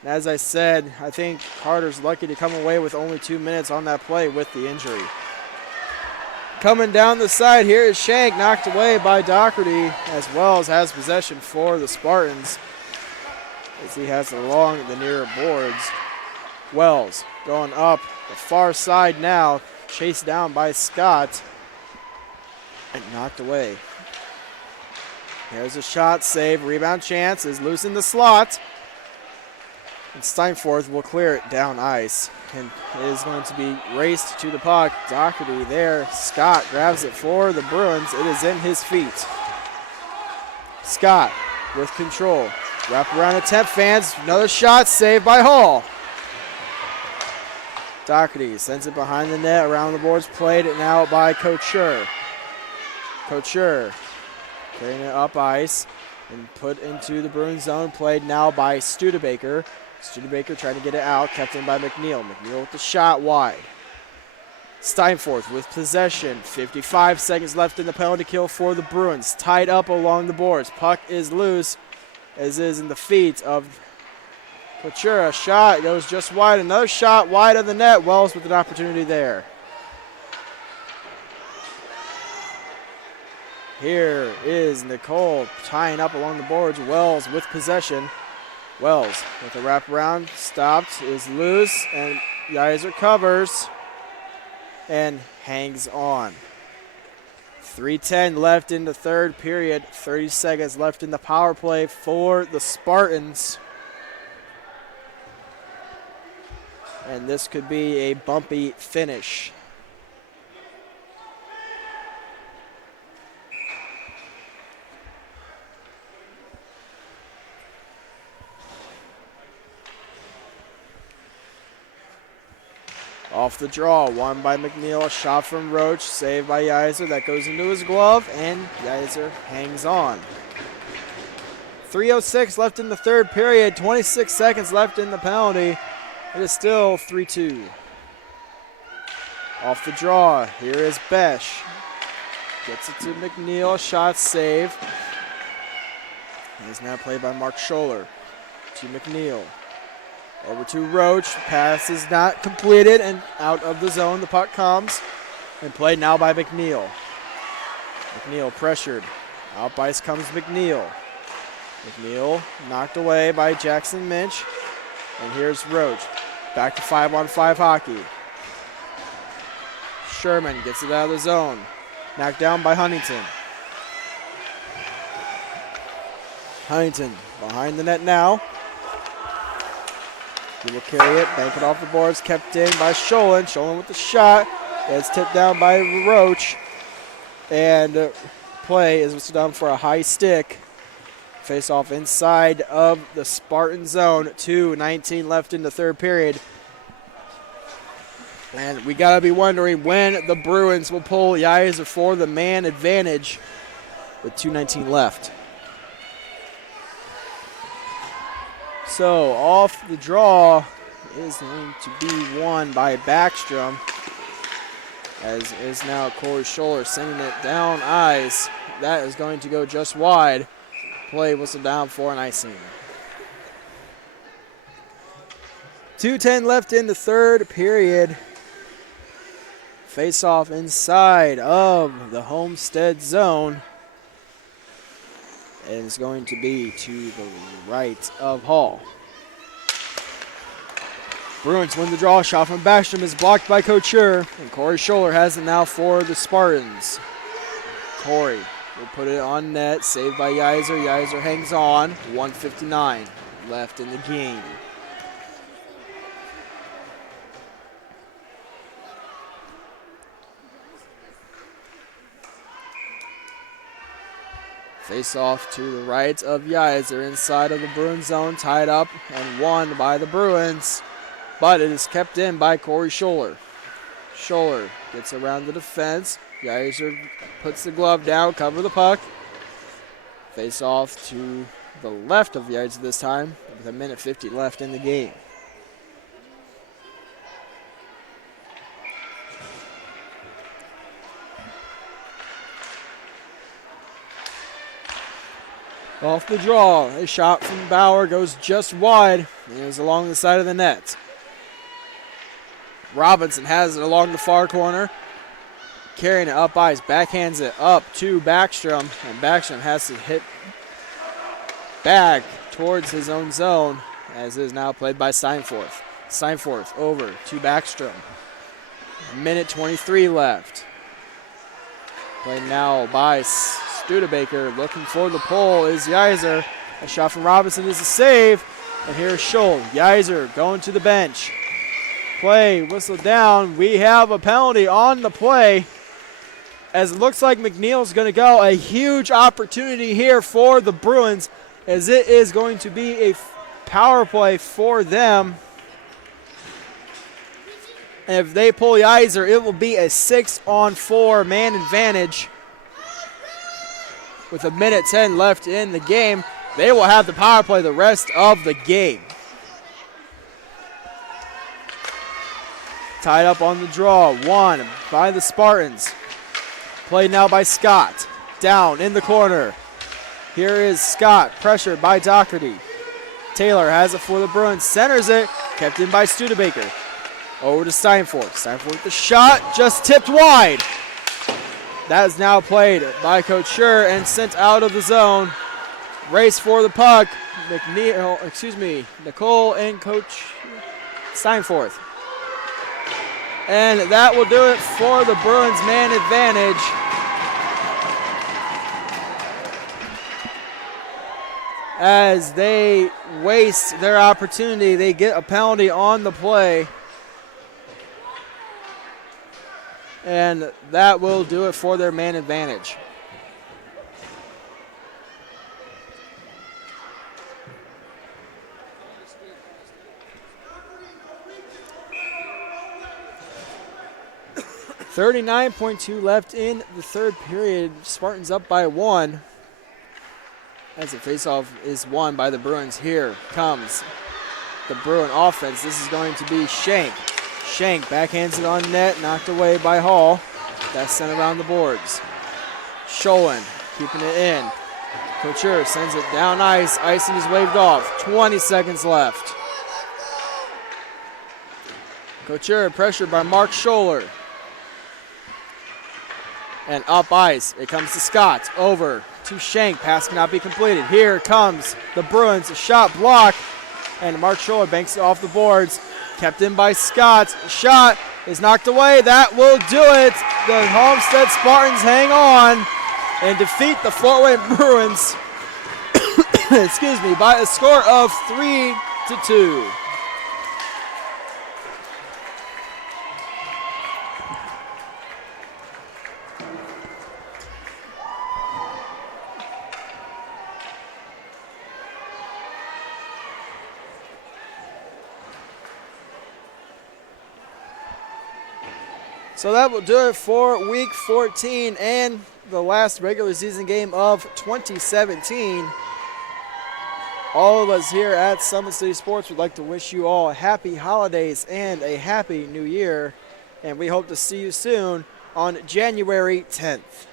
And as I said, I think Carter's lucky to come away with only 2 minutes on that play with the injury. Coming down the side here is Shank, knocked away by Doherty, as well as has possession for the Spartans, as he has along the near boards. Wells going up the far side now, chased down by Scott, and knocked away. Here's a shot, save, rebound chance, is loose in the slot. And Steinforth will clear it down ice. And it is going to be raced to the puck. Doherty there. Scott grabs it for the Bruins. It is in his feet. Scott with control. Wrap around the temp fans. Another shot saved by Hall. Doherty sends it behind the net. Around the boards. Played it now by Couture. Couture carrying it up ice and put into the Bruins zone. Played now by Studebaker. Studebaker trying to get it out, kept in by McNeil. McNeil with the shot wide. Steinforth with possession. 55 seconds left in the penalty kill for the Bruins. Tied up along the boards. Puck is loose, as is in the feet of Couture. Shot goes just wide. Another shot wide of the net. Wells with an opportunity there. Here is Nicole tying up along the boards. Wells with possession. Wells with a wraparound. Stopped, is loose, and Geyser covers and hangs on. 3:10 left in the third period. 30 seconds left in the power play for the Spartans. And this could be a bumpy finish. Off the draw, won by McNeil, a shot from Roach, saved by Geyser. That goes into his glove, and Geyser hangs on. 3:06 left in the third period, 26 seconds left in the penalty. It is still 3-2. Off the draw, here is Besh. Gets it to McNeil, shot save. It is now played by Mark Scholler to McNeil. Over to Roach. Pass is not completed and out of the zone. The puck comes and played now by McNeil. McNeil pressured. Out by comes McNeil. McNeil knocked away by Jackson Minch. And here's Roach. Back to 5-on-5 hockey. Sherman gets it out of the zone. Knocked down by Huntington. Huntington behind the net now. He will carry it, bank it off the boards, kept in by Sholin. Sholin with the shot. It's tipped down by Roach. And play is done for a high stick. Face off inside of the Spartan zone. 2:19 left in the third period. And we got to be wondering when the Bruins will pull Geyser for the man advantage with 2:19 left. So off the draw is going to be won by Backstrom, as is now Corey Scholler sending it down ice. That is going to go just wide. Play whistle down for an icing. 2:10 left in the third period. Face off inside of the Homestead zone. And it's going to be to the right of Hall. Bruins win the draw. Shot from Backstrom is blocked by Couture. And Corey Scholler has it now for the Spartans. Corey will put it on net. Saved by Geyser. Geyser hangs on. 1:59 left in the game. Face off to the right of Geyser inside of the Bruins zone, tied up and won by the Bruins, but it is kept in by Corey Scholler. Scholler gets around the defense. Geyser puts the glove down, cover the puck. Face off to the left of Geyser this time with 1:50 left in the game. Off the draw, a shot from Bauer goes just wide and is along the side of the net. Robinson has it along the far corner, carrying it up ice, backhands it up to Backstrom, and Backstrom has to hit back towards his own zone, as is now played by Steinforth. Steinforth over to Backstrom. 1:23 left. Played now by Studebaker, looking for the pull is Geyser. A shot from Robinson is a save. And here's Scholl. Geyser going to the bench. Play whistled down. We have a penalty on the play, as it looks like McNeil's going to go. A huge opportunity here for the Bruins, as it is going to be a power play for them. And if they pull Geyser, it will be a 6-on-4 man advantage. With 1:10 left in the game, they will have the power play the rest of the game. Tied up on the draw. One by the Spartans. Played now by Scott. Down in the corner. Here is Scott, pressured by Doherty. Taylor has it for the Bruins, centers it, kept in by Studebaker. Over to Steinfort. Steinfort the shot, just tipped wide. That is now played by Coach Schur and sent out of the zone. Race for the puck. Nicole and Coach Steinfort. And that will do it for the Bruins man advantage. As they waste their opportunity, they get a penalty on the play. And that will do it for their man advantage. .39.2 left in the third period. Spartans up by 1. As the faceoff is won by the Bruins. Here comes the Bruin offense. This is going to be Shank. Shank backhands it on net, knocked away by Hall. That's sent around the boards. Scholin keeping it in. Couture sends it down ice. Icing is waved off. 20 seconds left. Couture pressured by Mark Scholler. And up ice. It comes to Scott. Over to Shank. Pass cannot be completed. Here comes the Bruins. A shot block. And Mark Scholler banks it off the boards. Kept in by Scott. Shot is knocked away. That will do it. The Homestead Spartans hang on and defeat the Fort Wayne Bruins by a score of 3-2. So that will do it for Week 14 and the last regular season game of 2017. All of us here at Summit City Sports would like to wish you all happy holidays and a happy new year. And we hope to see you soon on January 10th.